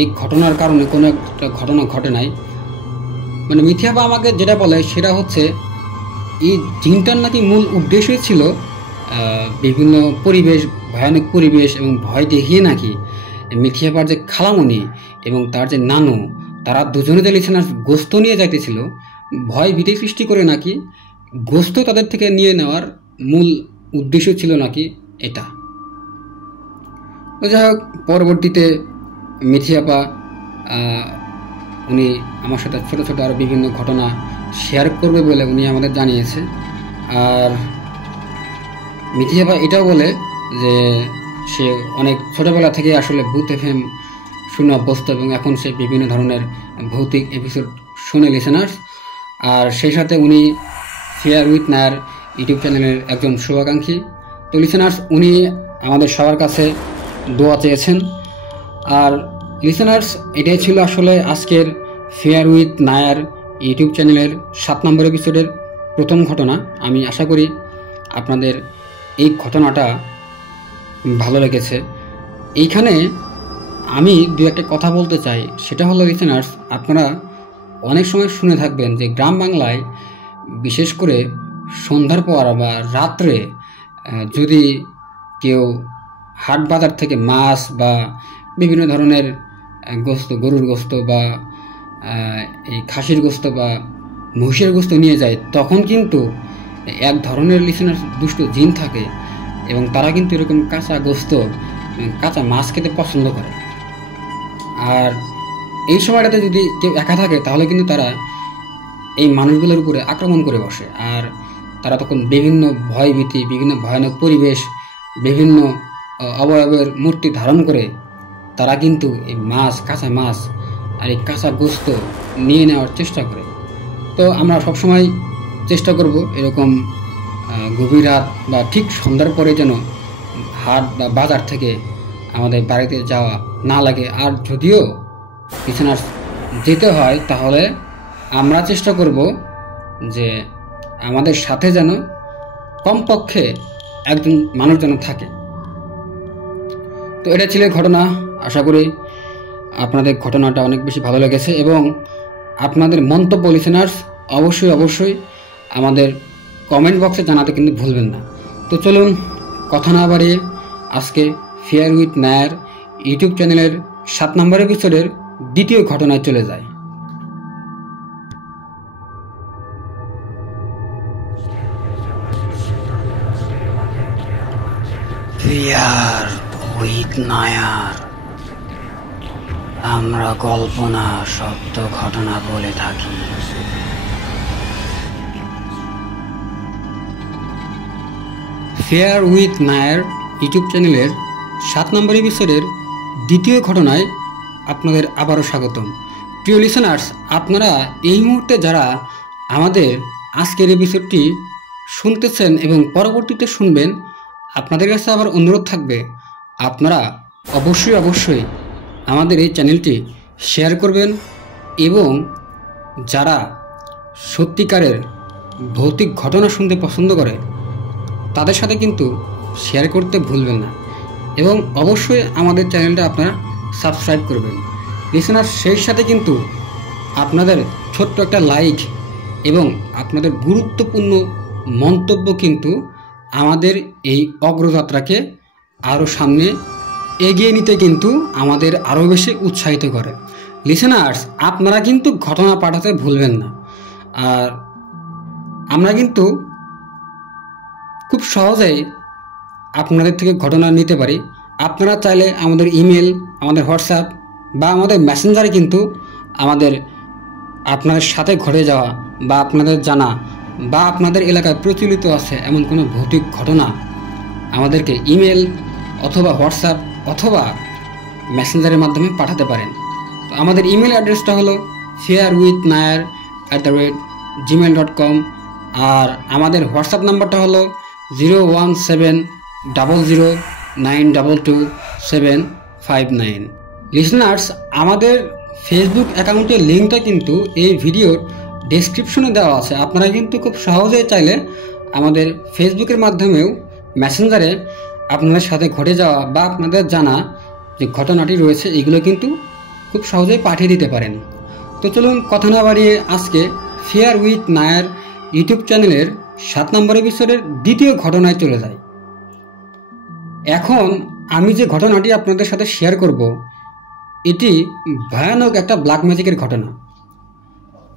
এই ঘটনার কারণে কোনো একটা ঘটনা ঘটে নাই। মানে মিঠি আপা আমাকে যেটা বলে সেটা হচ্ছে এই জিনটার নাকি মূল উদ্দেশ্যই ছিল বিভিন্ন পরিবেশ, ভয়ানক পরিবেশ এবং ভয় দেখিয়ে নাকি মিঠি আপার যে খালামণি এবং তার যে নানু তারা দুজনে যে লিসেনার্স গোস্ত নিয়ে যাইতেছিল, ভয় ভীতি সৃষ্টি করে নাকি গোস্ত তাদের থেকে নিয়ে নেওয়ার মূল উদ্দেশ্য ছিল নাকি এটা। তো যাই হোক, পরবর্তীতে মিথি আপা উনি আমার সাথে ছোটো ছোটো আরও বিভিন্ন ঘটনা শেয়ার করবে বলে উনি আমাদের জানিয়েছে। আর মিথি আপা এটাও বলে যে সে অনেক ছোটোবেলা থেকে আসলে ভূত এফএম শুনে অভ্যস্ত এবং এখন সে বিভিন্ন ধরনের ভৌতিক এপিসোড শুনে লিসেনার্স। আর সেই সাথে উনি ফেয়ার উইথ নায়ার ইউটিউব চ্যানেলের একজন শুভাকাঙ্ক্ষী। তো লিসেনার্স, উনি আমাদের সবার কাছে দোয়া চেয়েছেন। আর লিসেনার্স, এটাই ছিল আসলে আজকের ফেয়ার উইথ নায়ার ইউটিউব চ্যানেলের 7 নম্বর এপিসোডের প্রথম ঘটনা। আমি আশা করি আপনাদের এই ঘটনাটা ভালো লেগেছে। এইখানে আমি দু একটা কথা বলতে চাই, সেটা হলো লিসেনার্স, আপনারা অনেক সময় শুনে থাকবেন যে গ্রাম বাংলায় বিশেষ করে সন্ধ্যার পর বা রাত্রে যদি কেউ হাট বাজার থেকে মাছ বা বিভিন্ন ধরনের গোস্ত, গরুর গোস্ত বা এই খাসির গোস্ত বা মহিষের গোস্ত নিয়ে যায়, তখন কিন্তু এক ধরনের লিসেনার্স দুষ্ট জিন থাকে এবং তারা কিন্তু এরকম কাঁচা গোস্ত, কাঁচা মাছ খেতে পছন্দ করে। আর এই সময়টাতে যদি কেউ একা থাকে তাহলে কিন্তু তারা এই মানুষগুলোর উপরে আক্রমণ করে বসে। আর তারা তখন বিভিন্ন ভয়ভীতি, বিভিন্ন ভয়ানক পরিবেশ, বিভিন্ন অবয়বের মূর্তি ধারণ করে তারা কিন্তু এই মাছ, কাঁচা মাছ আর এই কাঁচা গোস্ত নিয়ে নেওয়ার চেষ্টা করে। তো আমরা সবসময় চেষ্টা করব এরকম গভীর রাত বা ঠিক সন্ধ্যার পরে যেন হাট বা বাজার থেকে আমাদের বাড়িতে যাওয়া না লাগে। আর যদিও লিসেনার্স যেতে হয় তাহলে আমরা চেষ্টা করব যে আমাদের সাথে যেন কমপক্ষে একজন মানুষ যেন থাকে। তো এটা ছিল ঘটনা। আশা করি আপনাদের ঘটনাটা অনেক বেশি ভালো লেগেছে এবং আপনাদের মন্তব্য লিসেনার্স অবশ্যই আমাদের কমেন্ট বক্সে জানাতে কিন্তু ভুলবেন না। তো চলুন কথা না বাড়িয়ে আজকে ফেয়ার উইথ নায়ার ইউটিউব চ্যানেলের 7 নম্বর এপিসোডের দ্বিতীয় ঘটনায় চলে যায়। ফেয়ার উইথ নায়ার, আমরা কল্পনা সত্য ঘটনা বলে থাকি। ফেয়ার উইথ নায়ার ইউটিউব চ্যানেলের 7 নম্বর এপিসোডের দ্বিতীয় ঘটনায় আপনাদের আবারও স্বাগতম। প্রিয় লিসেনার্স, আপনারা এই মুহূর্তে যারা আমাদের আজকের এপিসোডটি শুনতেছেন এবং পরবর্তীতে শুনবেন, আপনাদের কাছে আবার অনুরোধ থাকবে আপনারা অবশ্যই আমাদের এই চ্যানেলটি শেয়ার করবেন এবং যারা সত্যিকারের ভৌতিক ঘটনা শুনতে পছন্দ করে তাদের সাথে কিন্তু শেয়ার করতে ভুলবেন না এবং অবশ্যই আমাদের চ্যানেলটা আপনারা সাবস্ক্রাইব করবেন। লিসেনার, সেই সাথে কিন্তু আপনাদের ছোট্ট একটা লাইক এবং আপনাদের গুরুত্বপূর্ণ মন্তব্য কিন্তু আমাদের এই অগ্রযাত্রাকে আরও সামনে এগিয়ে নিতে কিন্তু আমাদের আরও বেশি উৎসাহিত করে। লিসেনার্স, আপনারা কিন্তু ঘটনা পাঠাতে ভুলবেন না। আর আমরা কিন্তু খুব সহজেই আপনাদের থেকে ঘটনা নিতে পারি। আপনারা চাইলে আমাদের ইমেল, আমাদের হোয়াটসঅ্যাপ বা আমাদের মেসেঞ্জারে কিন্তু আপনাদের সাথে ঘটে যাওয়া বা আপনাদের জানা বা আপনাদের এলাকায় প্রচলিত আছে এমন কোনো ভৌতিক ঘটনা আমাদেরকে ইমেল অথবা হোয়াটসঅ্যাপ অথবা মেসেঞ্জারের মাধ্যমে পাঠাতে পারেন। তো আমাদের ইমেল অ্যাড্রেসটা হলো fearwithnayar@gmail.com আর আমাদের হোয়াটসঅ্যাপ নাম্বারটা হলো 01700922759। লিসনার্স, আমাদের ফেসবুক অ্যাকাউন্টের লিঙ্কটা কিন্তু এই ভিডিওর ডেসক্রিপশনে দেওয়া আছে। আপনারা কিন্তু খুব সহজেই চাইলে আমাদের ফেসবুকের মাধ্যমেও মেসেঞ্জারে আপনাদের সাথে ঘটে যাওয়া বা আপনাদের জানা যে ঘটনাটি রয়েছে এগুলো কিন্তু খুব সহজেই পাঠিয়ে দিতে পারেন। তো চলুন কথা না বাড়িয়ে আজকে ফেয়ার উইথ নায়ার ইউটিউব চ্যানেলের 7 নম্বর এপিসোডের দ্বিতীয় ঘটনায় চলে যাই। এখন আমি যে ঘটনাটি আপনাদের সাথে শেয়ার করব এটি ভয়ানক একটা ব্ল্যাক ম্যাজিকের ঘটনা।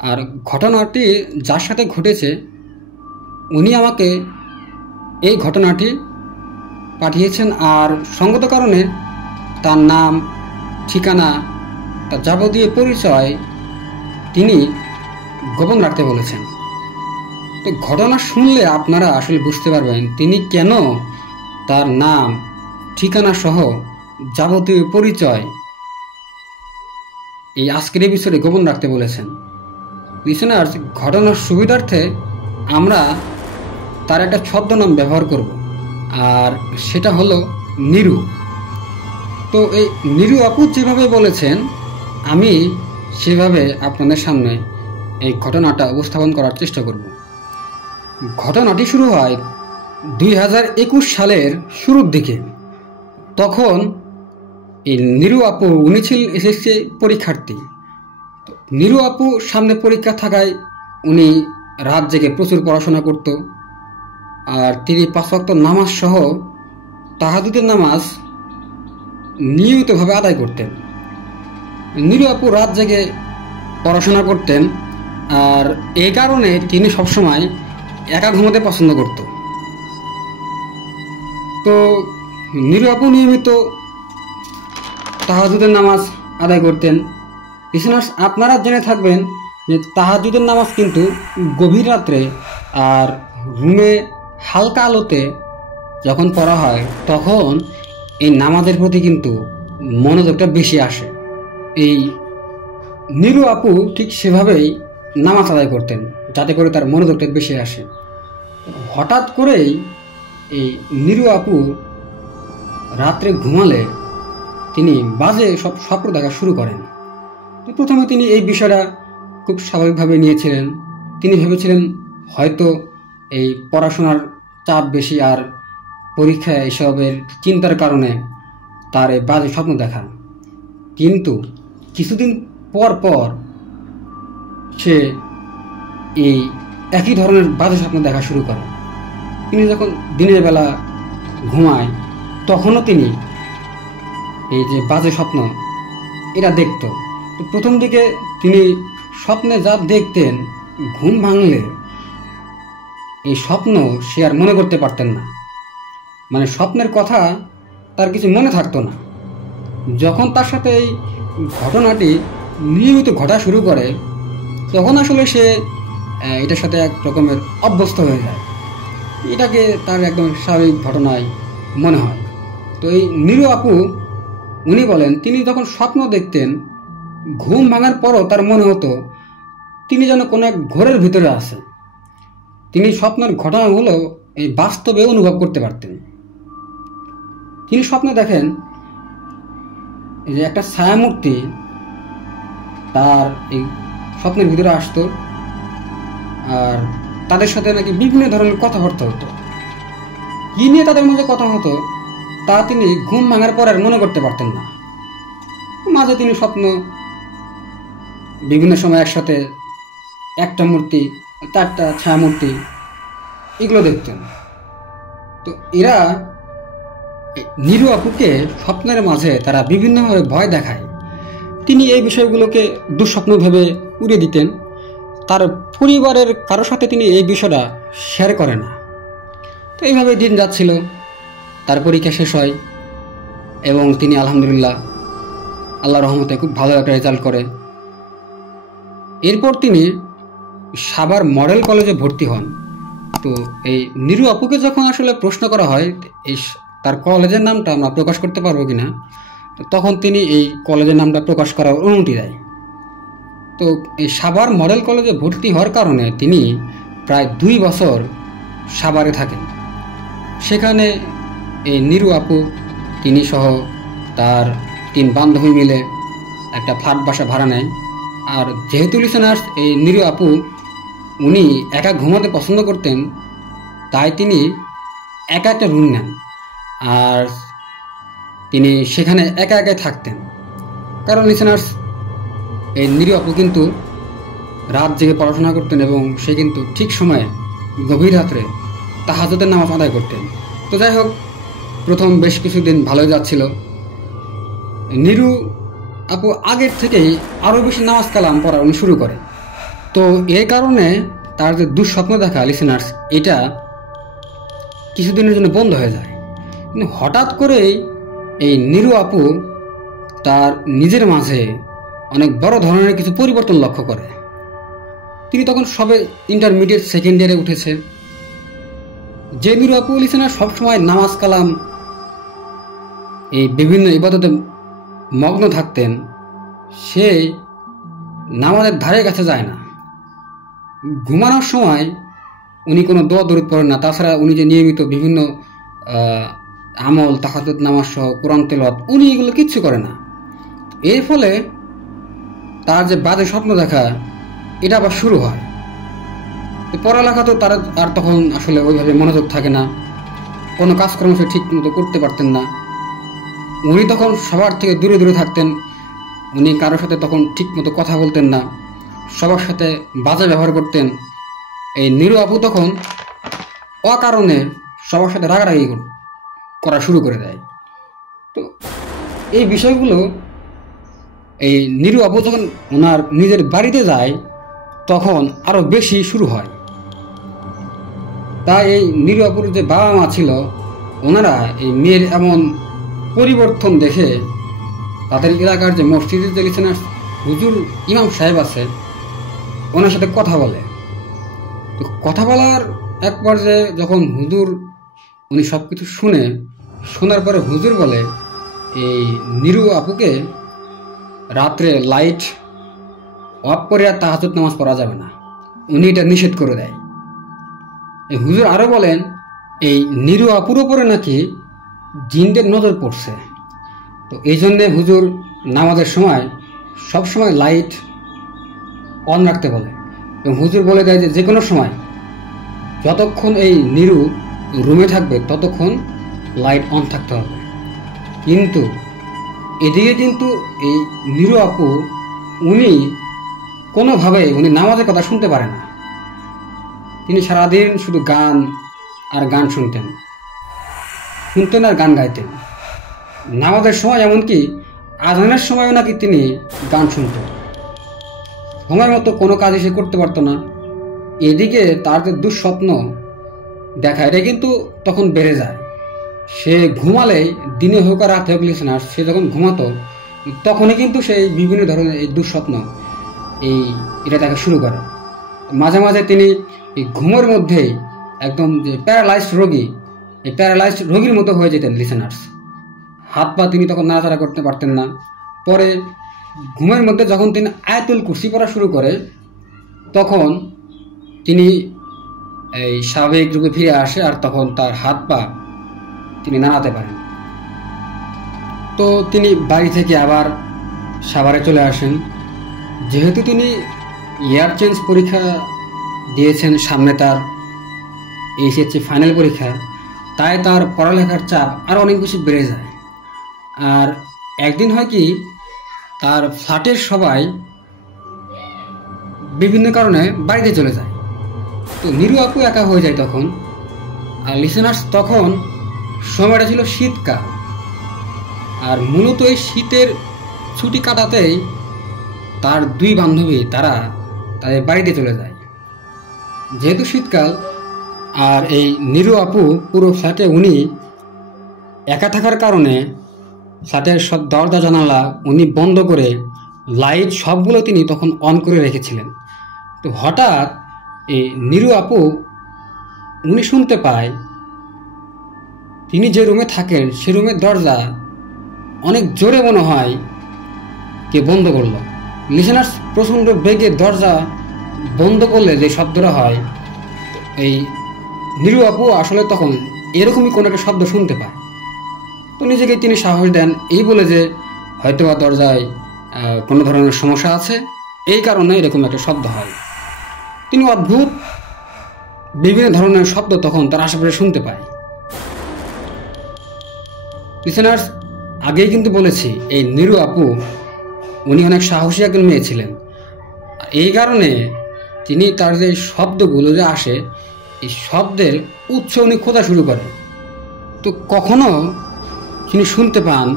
আর ঘটনাটি যার সাথে ঘটেছে উনি আমাকে এই ঘটনাটি পাঠিয়েছেন, আর সঙ্গত কারণে তার নাম, ঠিকানা, তার যাবতীয় পরিচয় তিনি গোপন রাখতে বলেছেন। তো ঘটনা শুনলে আপনারা আসলে বুঝতে পারবেন তিনি কেন তার নাম, ঠিকানা সহ যাবতীয় পরিচয় এই আজকের এপিসোডে গোপন রাখতে বলেছেন। লিসেনার্স, ঘটনার সুবিধার্থে আমরা তার একটা ছদ্মনাম ব্যবহার করব, আর সেটা হলো নিরু। তো এই নিরু আপু যেভাবে বলেছেন আমি সেভাবে আপনাদের সামনে এই ঘটনাটা উপস্থাপন করার চেষ্টা করব। ঘটনাটি শুরু হয় 2021 সালের শুরুর দিকে। তখন এই নিরু আপু উনি ছিলেন এসএসসি পরীক্ষার্থী। নিরু আপু সামনে পরীক্ষা থাকায় উনি রাত জেগে প্রচুর পড়াশোনা করত, আর তিনি 5 ওয়াক্ত নামাজ সহ তাহাজ্জুদের নামাজ নিয়মিতভাবে আদায় করতেন। নিরু আপু রাত জেগে পড়াশোনা করতেন, আর এই কারণে তিনি সবসময় একা ঘুমাতে পছন্দ করত। তো নিরু আপু নিয়মিত তাহাজ্জুদের নামাজ আদায় করতেন। লিসেনার্স, আপনারা জেনে থাকবেন যে তাহাজ্জুদের নামাজ কিন্তু গভীর রাত্রে আর রুমে হালকা আলোতে যখন পড়া হয় তখন এই নামাজের প্রতি কিন্তু মনোযোগটা বেশি আসে। এই নিরু আপু ঠিক সেভাবেই নামাজ আদায় করতেন যাতে করে তার মনোযোগটা বেশি আসে। হঠাৎ করেই এই নিরু আপু রাত্রে ঘুমালে তিনি বাজে সব স্বপ্ন দেখা শুরু করেন। প্রথমে তিনি এই বিষয়টা খুব স্বাভাবিকভাবে নিয়েছিলেন। তিনি ভেবেছিলেন হয়তো এই পড়াশোনার চাপ বেশি আর পরীক্ষায় এসবের চিন্তার কারণে তার এই বাজে স্বপ্ন দেখান। কিন্তু কিছুদিন পর পর সে এই একই ধরনের বাজে স্বপ্ন দেখা শুরু করে। তিনি যখন দিনের বেলা ঘুমায় তখনও তিনি এই যে বাজে স্বপ্ন এরা দেখত। প্রথম দিকে তিনি স্বপ্নে যা দেখতেন, ঘুম ভাঙলে এই স্বপ্ন সে আর মনে করতে পারতেন না, মানে স্বপ্নের কথা তার কিছু মনে থাকতো না। যখন তার সাথে এই ঘটনাটি নিয়মিত ঘটা শুরু করে তখন আসলে সে এটার সাথে এক রকমের অভ্যস্ত হয়ে যায়। এটাকে তার একদম স্বাভাবিক ঘটনায় মনে হয়। তো এই নিরু আপু উনি বলেন তিনি যখন স্বপ্ন দেখতেন ঘুম ভাঙার পরও তার মনে হতো তিনি যেন কোনো এক ঘোরের ভিতরে আছে। তিনি স্বপ্নের ঘটনাগুলো এই বাস্তবে অনুভব করতে পারতেন। তিনি স্বপ্নে দেখেন এই যে একটা ছায়ামূর্তি তার এই স্বপ্নের ভিতরে আসতো, আর তাদের সাথে নাকি বিভিন্ন ধরনের কথাবার্তা হতো। কি নিয়ে তাদের মধ্যে কথা হতো তা তিনি ঘুম ভাঙার পর আর মনে করতে পারতেন না। মাঝে তিনি স্বপ্ন বিভিন্ন সময় একসাথে একটা মূর্তি, 4টা ছায়ামূর্তি এগুলো দেখতেন। তো এরা নিরু আপুকে স্বপ্নের মাঝে তারা বিভিন্নভাবে ভয় দেখায়। তিনি এই বিষয়গুলোকে দুঃস্বপ্ন ভেবে উড়িয়ে দিতেন। তার পরিবারের কারোর সাথে তিনি এই বিষয়টা শেয়ার করে না। তো এইভাবে দিন যাচ্ছিল। তার পরীক্ষা শেষ হয় এবং তিনি আলহামদুলিল্লাহ আল্লাহর রহমতে খুব ভালো একটা রেজাল্ট করে। এরপর তিনি সাভার মডেল কলেজে ভর্তি হন। তো এই নিরু আপুকে যখন আসলে প্রশ্ন করা হয় এই তার কলেজের নামটা আমরা প্রকাশ করতে পারবো কিনা, তখন তিনি এই কলেজের নামটা প্রকাশ করার অনুমতি দেয়। তো এই সাভার মডেল কলেজে ভর্তি হওয়ার কারণে তিনি প্রায় 2 বছর সাভারে থাকেন। সেখানে এই নিরু আপু তিনি সহ তার 3 বান্ধবী মিলে একটা ফ্ল্যাট বাসা ভাড়া নেয়। আর যেহেতু লিসেনার্স এই নিরু আপু উনি একা ঘুমাতে পছন্দ করতেন, তাই তিনি একা একটা রুম নেন আর তিনি সেখানে একা একাই থাকতেন। কারণ লিসেনার্স এই নিরু আপু কিন্তু রাত জেগে পড়াশোনা করতেন এবং সে কিন্তু ঠিক সময়ে গভীর রাত্রে তাহাজ্জুদের নামাজ আদায় করতেন। তো যাই হোক, প্রথম বেশ কিছুদিন ভালোই যাচ্ছিল। নিরু আপু আগের থেকেই আরও বেশি নামাজ কালাম পড়া উনি শুরু করে। তো এই কারণে তার যে দুঃস্বপ্ন দেখা লিসেনার্স, এটা কিছুদিনের জন্য বন্ধ হয়ে যায়। কিন্তু হঠাৎ করেই এই নিরু আপু তার নিজের মাঝে অনেক বড় ধরনের কিছু পরিবর্তন লক্ষ্য করে। তিনি তখন সবে ইন্টারমিডিয়েট সেকেন্ড ইয়ারে উঠেছে। যে নিরু আপু লিসেনার সবসময় নামাজ কালাম এই বিভিন্ন ইবাদতে মগ্ন থাকতেন, সে নামাজের ধারে কাছে যায় না। ঘুমানোর সময় উনি কোনো দোয়া দরুদ পড়েন না। তাছাড়া উনি যে নিয়মিত বিভিন্ন আমল, তাহাজ্জুদ নামাজ সহ কোরআন তেলাওয়াত, উনি এগুলো কিচ্ছু করে না। এর ফলে তার যে বাজে স্বপ্ন দেখা, এটা আবার শুরু হয়। পড়ালেখা তো তার আর তখন আসলে ওইভাবে মনোযোগ থাকে না, কোনো কাজকর্ম সে ঠিক মতো করতে পারতেন না। উনি তখন সবার থেকে দূরে দূরে থাকতেন। উনি কারোর সাথে তখন ঠিক মতো কথা বলতেন না, সবার সাথে বাজে ব্যবহার করতেন। এই নিরু আপু তখন অকারণে সবার সাথে রাগারাগি করা শুরু করে দেয়। তো এই বিষয়গুলো এই নিরু আপু যখন ওনার নিজের বাড়িতে যায় তখন আরও বেশি শুরু হয়। তাই এই নিরু আপুর যে বাবা মা ছিল, ওনারা এই মেয়ের এমন পরিবর্তন দেখে তাদের এলাকার যে মসজিদে যে লিসেনার হুজুর ইমাম সাহেব আছে, ওনার সাথে কথা বলে। তো কথা বলার এক পর্যায়ে যখন হুজুর উনি সব কিছু শোনার পরে হুজুর বলে এই নিরু আপুকে রাত্রে লাইট অফ করে আর তাহাজ্জুদ নামাজ পড়া যাবে না, উনি এটা নিষেধ করে দেয়। এই হুজুর আরও বলেন এই নিরু আপুর ওপরে নাকি জিনদের নজর পড়ছে। তো এই জন্যে হুজুর নামাজের সময় সবসময় লাইট অন রাখতে বলে, এবং হুজুর বলে দেয় যে কোনো সময় যতক্ষণ এই নিরু রুমে থাকবে ততক্ষণ লাইট অন থাকতে হবে। কিন্তু এদিকে কিন্তু এই নিরু আপু উনি কোনোভাবেই উনি নামাজের কথা শুনতে পারে না। তিনি সারাদিন শুধু গান আর গান শুনতেন আর গান গাইতেন। নামাজের সময় এমনকি আজানের সময়ও নাকি তিনি গান শুনতেন। সময় মতো কোনো কাজ সে করতে পারতো না। এদিকে তার যে দুঃস্বপ্ন দেখা, এটা কিন্তু তখন বেড়ে যায়। সে ঘুমালে, দিনে হোক আর রাতে হোক লিসেনার, সে যখন ঘুমাতো তখনই কিন্তু সেই বিভিন্ন ধরনের এই দুঃস্বপ্ন এটা দেখা শুরু করে। মাঝে মাঝে তিনি এই ঘুমের মধ্যেই একদম যে প্যারালাইজড রোগী, এই প্যারালাইজড রোগীর মতো হয়ে যেতেন লিসেনার্স। হাত পা তিনি তখন নাড়াচাড়া করতে পারতেন না। পরে ঘুমের মধ্যে যখন তিনি আয়াতুল কুরসি পড়া শুরু করে তখন তিনি এই স্বাভাবিক রূপে ফিরে আসে, আর তখন তার হাত পা তিনি নাড়াতে পারেন। তো তিনি বাড়ি থেকে আবার সাভারে চলে আসেন। যেহেতু তিনি ইয়ার চেঞ্জ পরীক্ষা দিয়েছেন, সামনে তার এইচএসসি ফাইনাল পরীক্ষা, তাই তার পড়ালেখার চাপ আরও অনেক বেশি বেড়ে যায়। আর একদিন হয় কি, তার ফ্ল্যাটের সবাই বিভিন্ন কারণে বাড়িতে চলে যায়। তো নিরু আপু একা হয়ে যায় তখন। আর লিসেনার্স, তখন সময়টা ছিল শীতকাল, আর মূলত এই শীতের ছুটি কাটাতেই তার দুই বান্ধবী তারা তাদের বাড়িতে চলে যায়। যেহেতু শীতকাল, আর এই নিরু আপু পুরো ফ্ল্যাটে উনি একা থাকার কারণে ফ্ল্যাটের সব দরজা জানালা উনি বন্ধ করে লাইট সবগুলো তিনি তখন অন করে রেখেছিলেন। তো হঠাৎ এই নিরু আপু উনি শুনতে পায় তিনি যে রুমে থাকেন সে রুমের দরজা অনেক জোরে মনে হয় কে বন্ধ করলো। লিসেনার্স, প্রচণ্ড বেগে দরজা বন্ধ করলে যে শব্দটা হয়, এই নিরু আপু আসলে তখন এরকমই কোনো একটা শব্দ শুনতে পায়। তো নিজেকে তিনি সাহস দেন এই বলে যে হয়তো বা দরজায় কোনো ধরনের সমস্যা আছে, এই কারণে এরকম একটা শব্দ হয়। তিনি অদ্ভুত বিভিন্ন ধরনের শব্দ তখন তার আশেপাশে শুনতে পায়। লিসেনার্স, আগেই কিন্তু বলেছি এই নিরু আপু উনি অনেক সাহসী একজন মেয়ে ছিলেন। এই কারণে তিনি তার যে শব্দগুলো যে আসে, এই শব্দের উৎস উনি খোঁজা শুরু করেন। তো কখনো তিনি শুনতে পান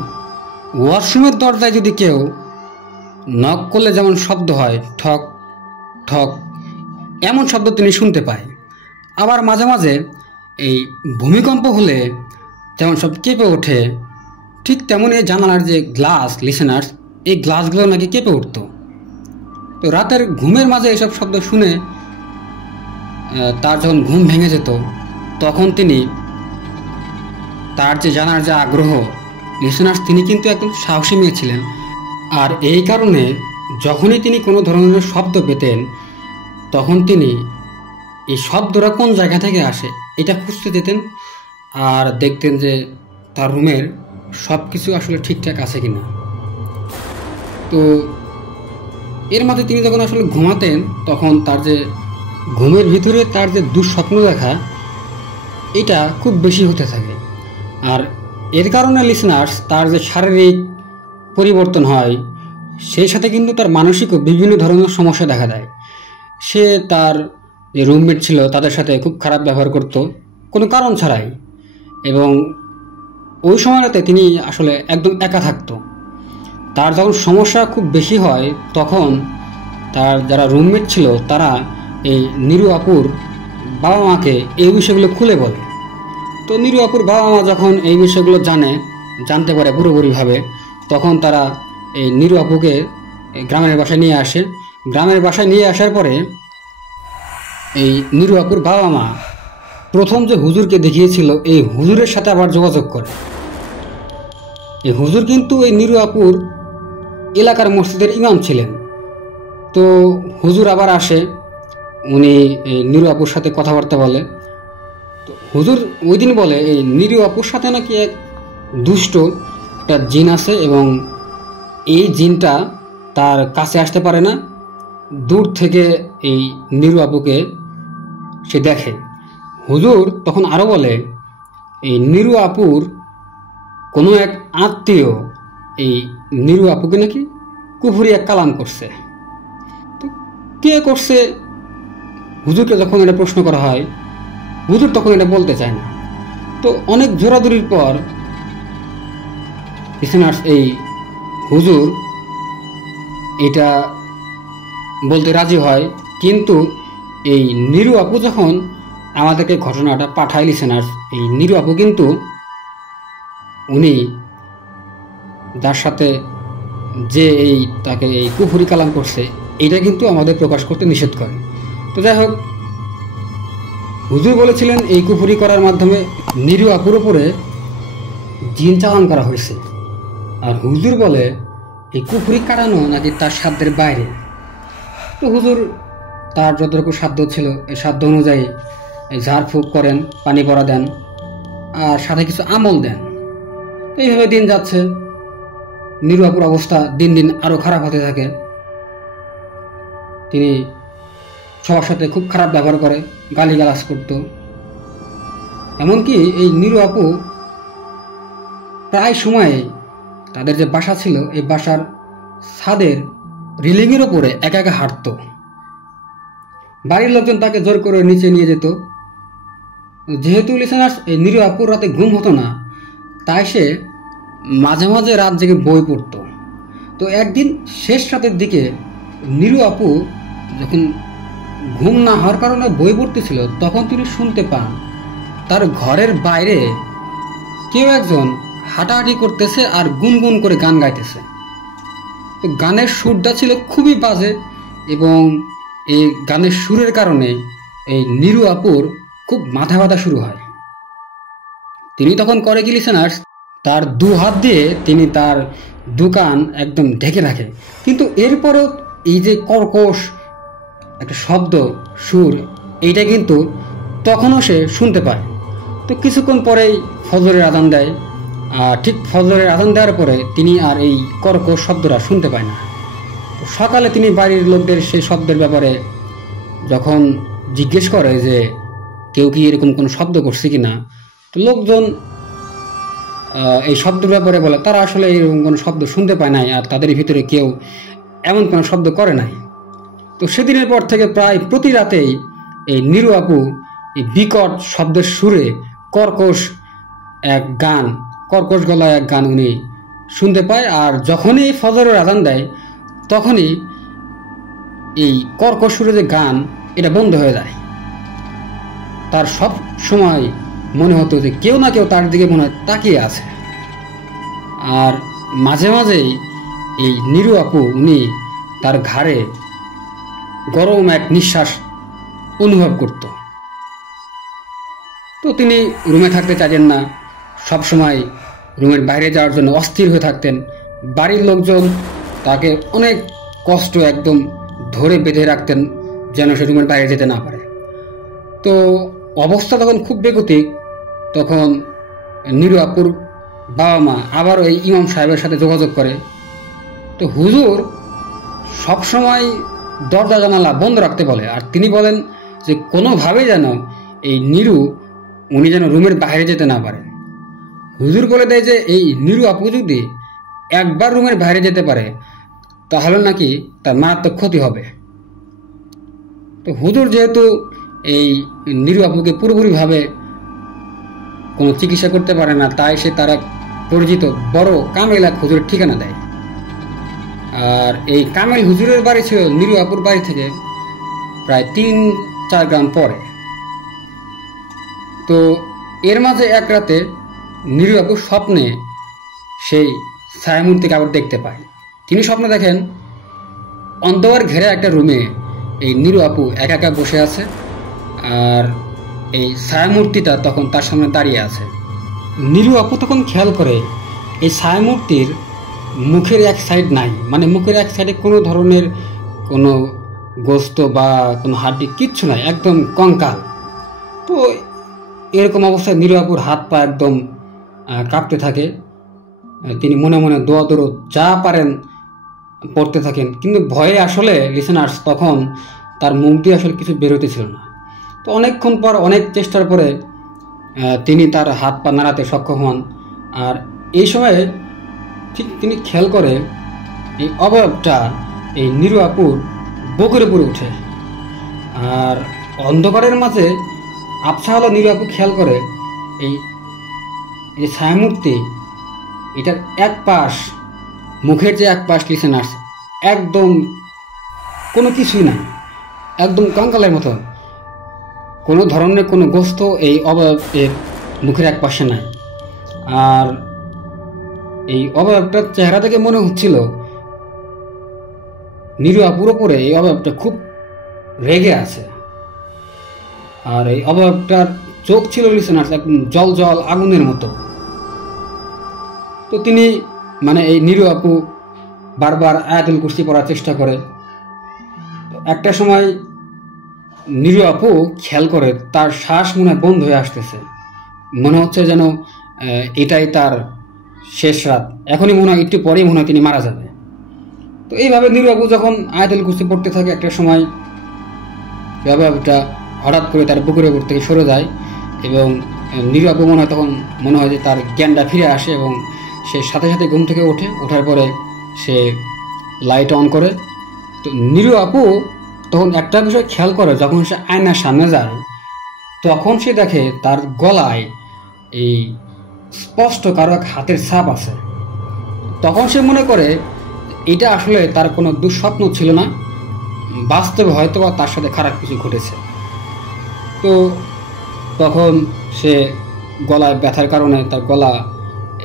ওয়াশরুমের দরজায় যদি কেউ নক করলে যেমন শব্দ হয় ঠক ঠক, এমন শব্দ তিনি শুনতে পায়। আবার মাঝে মাঝে এই ভূমিকম্প হলে যেমন সব কেঁপে ওঠে, ঠিক তেমনই জানালার যে গ্লাস লিসেনার্স, এই গ্লাসগুলো নাকি কেঁপে উঠত। তো রাতের ঘুমের মাঝে এসব শব্দ শুনে তার যখন ঘুম ভেঙে যেত, তখন তিনি তার যে জানার যে আগ্রহ লিসেনার্স, তিনি কিন্তু একদম সাহসী মেয়ে ছিলেন। আর এই কারণে যখনই তিনি কোনো ধরনের শব্দ পেতেন, তখন তিনি এই শব্দটা কোন জায়গা থেকে আসে এটা খুঁজতে যেতেন আর দেখতেন যে তার রুমের সব কিছু আসলে ঠিকঠাক আছে কিনা। তো এর মাঝে তিনি যখন আসলে ঘুমাতেন, তখন তার যে ঘুমের ভিতরে তার যে দুঃস্বপ্ন দেখা, এটা খুব বেশি হতে থাকে। আর এর কারণে লিসেনার্স, তার যে শারীরিক পরিবর্তন হয়, সেই সাথে কিন্তু তার মানসিকও বিভিন্ন ধরনের সমস্যা দেখা দেয়। সে তার যে রুমমেট ছিল তাদের সাথে খুব খারাপ ব্যবহার করত কোনো কারণ ছাড়াই, এবং ওই সময়টাতে তিনি আসলে একদম একা থাকতো। তার যখন সমস্যা খুব বেশি হয়, তখন তার যারা রুমমেট ছিল তারা এই নিরু আপুর বাবা মাকে এই বিষয়গুলো খুলে বলে। তো নিরু আপুর বাবা মা যখন এই বিষয়গুলো জানতে পারে পুরোপুরিভাবে, তখন তারা এই নিরু আপুকে গ্রামের বাসায় নিয়ে আসে। গ্রামের বাসায় নিয়ে আসার পরে এই নিরু আপুর বাবা মা প্রথম যে হুজুরকে দেখিয়েছিল, এই হুজুরের সাথে আবার যোগাযোগ করে। এই হুজুর কিন্তু এই নিরু আপুর এলাকার মসজিদের ইমাম ছিলেন। তো হুজুর আবার আসে, উনি এই নিরু আপুর সাথে কথাবার্তা বলে। তো হুজুর ওই দিন বলে এই নিরু আপুর সাথে নাকি এক দুষ্ট একটা জিন আছে, এবং এই জিনটা তার কাছে আসতে পারে না, দূর থেকে এই নিরু আপুকে সে দেখে। হুজুর তখন আরও বলে এই নিরু আপুর কোনো এক আত্মীয় এই নিরু আপুকে নাকি কুফরি এক কালাম করছে। তো কে করছে, হুজুরকে যখন এটা প্রশ্ন করা হয়, হুজুর তখন এটা বলতে চায় না। তো অনেক জোরাজুরির পর লিসেনার্স, এই হুজুর এটা বলতে রাজি হয়। কিন্তু এই নিরু আপু যখন আমাদেরকে ঘটনাটা পাঠায় লিসেনার্স, এই নিরু আপু কিন্তু উনি যার সাথে যে তাকে এই কুফরি কালাম করছে, এটা কিন্তু আমাদের প্রকাশ করতে নিষেধ করে। তো যাই হোক, হুজুর বলেছিলেন এই কুফরি করার মাধ্যমে নিরু আপুর উপরে জিন চালান করা হয়েছে। আর হুজুর বলে এই কুফরি কাটানো নাকি তার সাধ্যের বাইরে। তো হুজুর তার যতটুকু সাধ্য ছিল, এই সাধ্য অনুযায়ী ঝাড়ফুঁক করেন, পানি পড়া দেন, আর সাথে কিছু আমল দেন। এইভাবে দিন যাচ্ছে। নিরু আপুর অবস্থা দিন দিন আরও খারাপ হতে থাকে। তিনি সবার সাথে খুব খারাপ ব্যবহার করে, গালিগালাজ করত। এমনকি এই নিরু আপু প্রায় সময়ে তাদের যে বাসা ছিল, এই বাসার ছাদের রিলিংয়ের ওপরে একা একা হাঁটত। বাড়ির লোকজন তাকে জোর করে নিচে নিয়ে যেত। যেহেতু লিসেনার্স, এই নিরু আপুর রাতে ঘুম হতো না, তাই সে মাঝে মাঝে রাত জেগে বই পড়তো। তো একদিন শেষ রাতের দিকে নিরু আপু যখন ঘুম না হওয়ার কারণে বই পড়তেছিল, তখন তিনি শুনতে পান তার ঘরের বাইরে কেউ একজন হাঁটাহাঁটি করতেছে আর গুনগুন করে গান গাইতেছে। তো গানের সুরটা ছিল খুবই বাজে, এবং এই গানের সুরের কারণে এই নিরু আপুর খুব মাথা ব্যথা শুরু হয়। তিনি তখন করে কি লিসেনার্স, তার দু হাত দিয়ে তিনি তার দোকান একদম ঢেকে রাখে। কিন্তু এরপরেও এই যে কর্কশ একটা শব্দ, সুর, এইটা কিন্তু তখনও সে শুনতে পায়। তো কিছুক্ষণ পরেই ফজরের আজান দেয়, আর ঠিক ফজরের আজান দেওয়ার পরে তিনি আর এই কর্কশ শব্দটা শুনতে পায় না। সকালে তিনি বাড়ির লোকদের সেই শব্দের ব্যাপারে যখন জিজ্ঞেস করে যে কেউ কি এরকম কোনো শব্দ করছে কি না, তো লোকজন এই শব্দের ব্যাপারে বলে তারা আসলে এরকম কোনো শব্দ শুনতে পায় নাই, আর তাদের ভিতরে কেউ এমন কোনো শব্দ করে নাই। তো সেদিনের পর থেকে প্রায় প্রতি রাতেই এই নিরু আপু এই বিকট শব্দের সুরে কর্কশ গলায় এক গান উনি শুনতে পায়। আর যখনই ফজরের আজান দেয়, তখনই এই কর্কশ সুরে যে গান এটা বন্ধ হয়ে যায়। তার সব সময় মনে হতো যে কেউ না কেউ তার দিকে মনে হয় তাকিয়ে আছে। আর মাঝে মাঝেই এই নিরু আপু উনি তার ঘাড়ে গরম এক নিঃশ্বাস অনুভব করত। তো তিনি রুমে থাকতে চাইতেন না, সবসময় রুমের বাইরে যাওয়ার জন্য অস্থির হয়ে থাকতেন। বাড়ির লোকজন তাকে অনেক কষ্ট একদম ধরে বেঁধে রাখতেন যেন সে রুমের বাইরে যেতে না পারে। তো অবস্থা তখন খুব বেগতিক। তখন নিরু আপুর বাবা মা আবারও এই ইমাম সাহেবের সাথে যোগাযোগ করে। তো হুজুর সবসময় দরজা জানালা বন্ধ রাখতে বলে, আর তিনি বলেন যে কোনোভাবে যেন এই নিরু উনি যেন রুমের বাইরে যেতে না পারে। হুজুর বলে দেয় যে এই নিরু আপু যদি একবার রুমের বাইরে যেতে পারে তাহলে নাকি তার মারাত্মক ক্ষতি হবে। তো হুজুর যেহেতু এই নিরু আপুকে পুরোপুরিভাবে কোনো চিকিৎসা করতে পারে না, তাই সে তার এক পরিচিত বড় কামেল এক হুজুরের ঠিকানা দেয়। আর এই কামেল হুজুরের বাড়ি ছিল নিরু আপুর বাড়ি থেকে প্রায় 3-4 গ্রাম পরে। তো এর মাঝে এক রাতে নিরু আপু স্বপ্নে সেই ছায়ামূর্তিকে আবার দেখতে পায়। তিনি স্বপ্নে দেখেন অন্ধকার ঘেরা একটা রুমে এই নিরু আপু একা একা বসে আছে, আর এই ছায়ামূর্তিটা তখন তার সামনে দাঁড়িয়ে আছে। নিরু আপু তখন খেয়াল করে এই ছায়ামূর্তির মুখের এক সাইড নাই, মানে মুখের এক সাইডে কোনো ধরনের কোনো গোস্ত বা কোনো হাড্ডি কিচ্ছু নাই, একদম কঙ্কাল। তো এরকম অবস্থায় নিরু আপুর হাত পা একদম কাঁপতে থাকে। তিনি মনে মনে দোয়া দরুদ যা পারেন পড়তে থাকেন, কিন্তু ভয়ে আসলে লিসেনার্স তখন তার মুখ দিয়ে আসলে কিছু বেরোতে ছিল না। তো অনেকক্ষণ পর অনেক চেষ্টার পরে তিনি তার হাত পা নাড়াতে সক্ষম হন। আর এই সময়ে ঠিক তিনি খেয়াল করে এই অবয়বটা এই নিরু আপুর বুকের উপরে উঠে। আর অন্ধকারের মাঝে আবছা হলো নিরু আপু খেয়াল করে এই যে ছায়ামূর্তি এটার এক পাশ, মুখের যে এক পাশ লিসেনার্স একদম কোনো কিছুই নাই, একদম কঙ্কালের মতো, কোনো ধরনের কোনো গোস্ত এই অবয়বের মুখের এক পাশে নাই। আর এই অবয়বটার চেহারা থেকে মনে হচ্ছিল নিরু আপুর ওপরে এই অবয়বটা খুব রেগে আছে। আর এই অবয়বটার চোখ ছিল লিসেনার্স একদম জল জল আগুনের মতো। তো তিনি মানে এই নিরু আপু বারবার আয়াতুল কুরসি পড়ার চেষ্টা করে। একটা সময় নিরু আপু খেয়াল করে তার শ্বাস মনে হয় বন্ধ হয়ে আসতেছে, মনে হচ্ছে যেন এটাই তার শেষ রাত, এখনই মনে হয় একটু পরেই মনে হয় তিনি মারা যাবে। তো এইভাবে নিরু আপু যখন আয়াতুল কুরসি পড়তে থাকে একটা সময় হঠাৎ করে তার বুকের উপর থেকে সরে যায় এবং নিরু আপু মনে হয় তখন মনে হয় যে তার জ্ঞানটা ফিরে আসে এবং সে সাথে সাথে ঘুম থেকে ওঠে। ওঠার পরে সে লাইট অন করে। তো নিরু আপু তখন একটা বিষয় খেয়াল করে, যখন সে আয়নার সামনে যায় তখন সে দেখে তার গলায় এই স্পষ্ট কারো এক হাতের ছাপ আছে। তখন সে মনে করে এটা আসলে তার কোনো দুঃস্বপ্ন ছিল না, বাস্তবে হয়তো বা তার সাথে খারাপ কিছু ঘটেছে। তো তখন সে গলায় ব্যথার কারণে তার গলা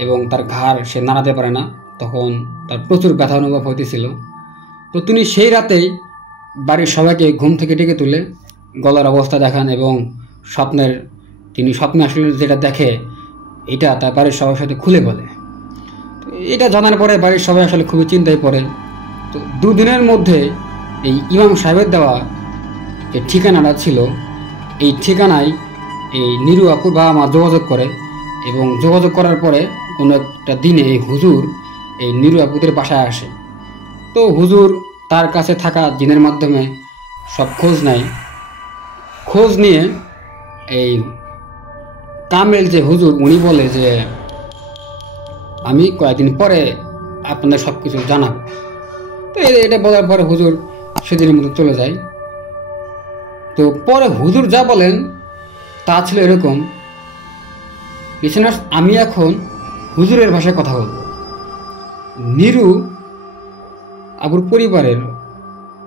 এবং তার ঘাড় সে নাড়াতে পারে না, তখন তার প্রচুর ব্যথা অনুভব হইতেছিল। তো তিনি সেই রাতেই বাড়ির সবাইকে ঘুম থেকে ডেকে তুলে গলার অবস্থা দেখান এবং তিনি স্বপ্নে আসলে যেটা দেখে এটা তার বাড়ির সবার সাথে খুলে বলে। তো এটা জানার পরে বাড়ির সবাই আসলে খুবই চিন্তায় পড়ে। তো দুদিনের মধ্যে এই ইমাম সাহেবের দেওয়া যে ঠিকানাটা ছিল এই ঠিকানায় এই নিরু আপুর বাবা মা যোগাযোগ করে এবং যোগাযোগ করার পরে কোনো একটা দিনে এই হুজুর এই নিরু আপুদের বাসায় আসে। তো হুজুর তার কাছে থাকা জিনের মাধ্যমে সব খোঁজ নেয়। খোঁজ নিয়ে এই কামেল যে হুজুর উনি বলে যে আমি কয়েকদিন পরে আপনাদের সব কিছু জানাব। তো এটা বলার পরে হুজুর সেদিনের মতো চলে যায়। তো পরে হুজুর যা বলেন তা ছিল এরকম, লিসেনার্স আমি এখন হুজুরের ভাষায় কথা বলব। নিরু আপুর পরিবারের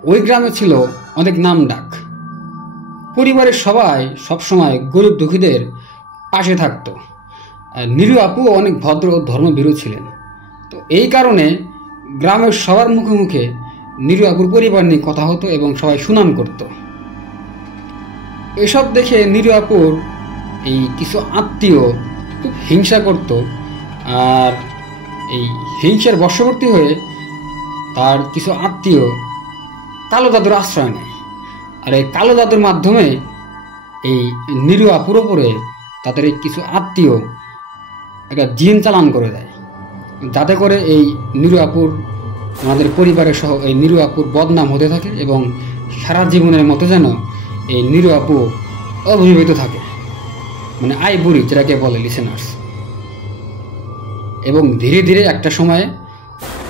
ওই গ্রামে ছিল অনেক নাম ডাক। পরিবারের সবাই সবসময় গরিব দুঃখীদের পাশে থাকতো। আর নিরু আপুও অনেক ভদ্র ও ধর্মভীরু ছিলেন। তো এই কারণে গ্রামের সবার মুখে মুখে নিরু আপুর পরিবার নিয়ে কথা হতো এবং সবাই সুনাম করত। এসব দেখে নিরু আপুর এই কিছু আত্মীয় খুব হিংসা করত, আর এই হিংসার বশবর্তী হয়ে তার কিছু আত্মীয় কালো জাদুর আশ্রয় নেয়। আর এই কালো জাদুর মাধ্যমে এই নিরু আপুর ওপরে তাদের এই কিছু আত্মীয় একটা জিন চালান করে দেয়, যাতে করে এই নিরু আপুর আমাদের পরিবারের সহ এই নিরু আপুর বদনাম হতে থাকে এবং সারা জীবনের মতো যেন এই নিরু আপু অবিবাহিত থাকে, মানে আই বুড়ি যেটাকে বলে লিসেনার্স। এবং ধীরে ধীরে একটা সময়ে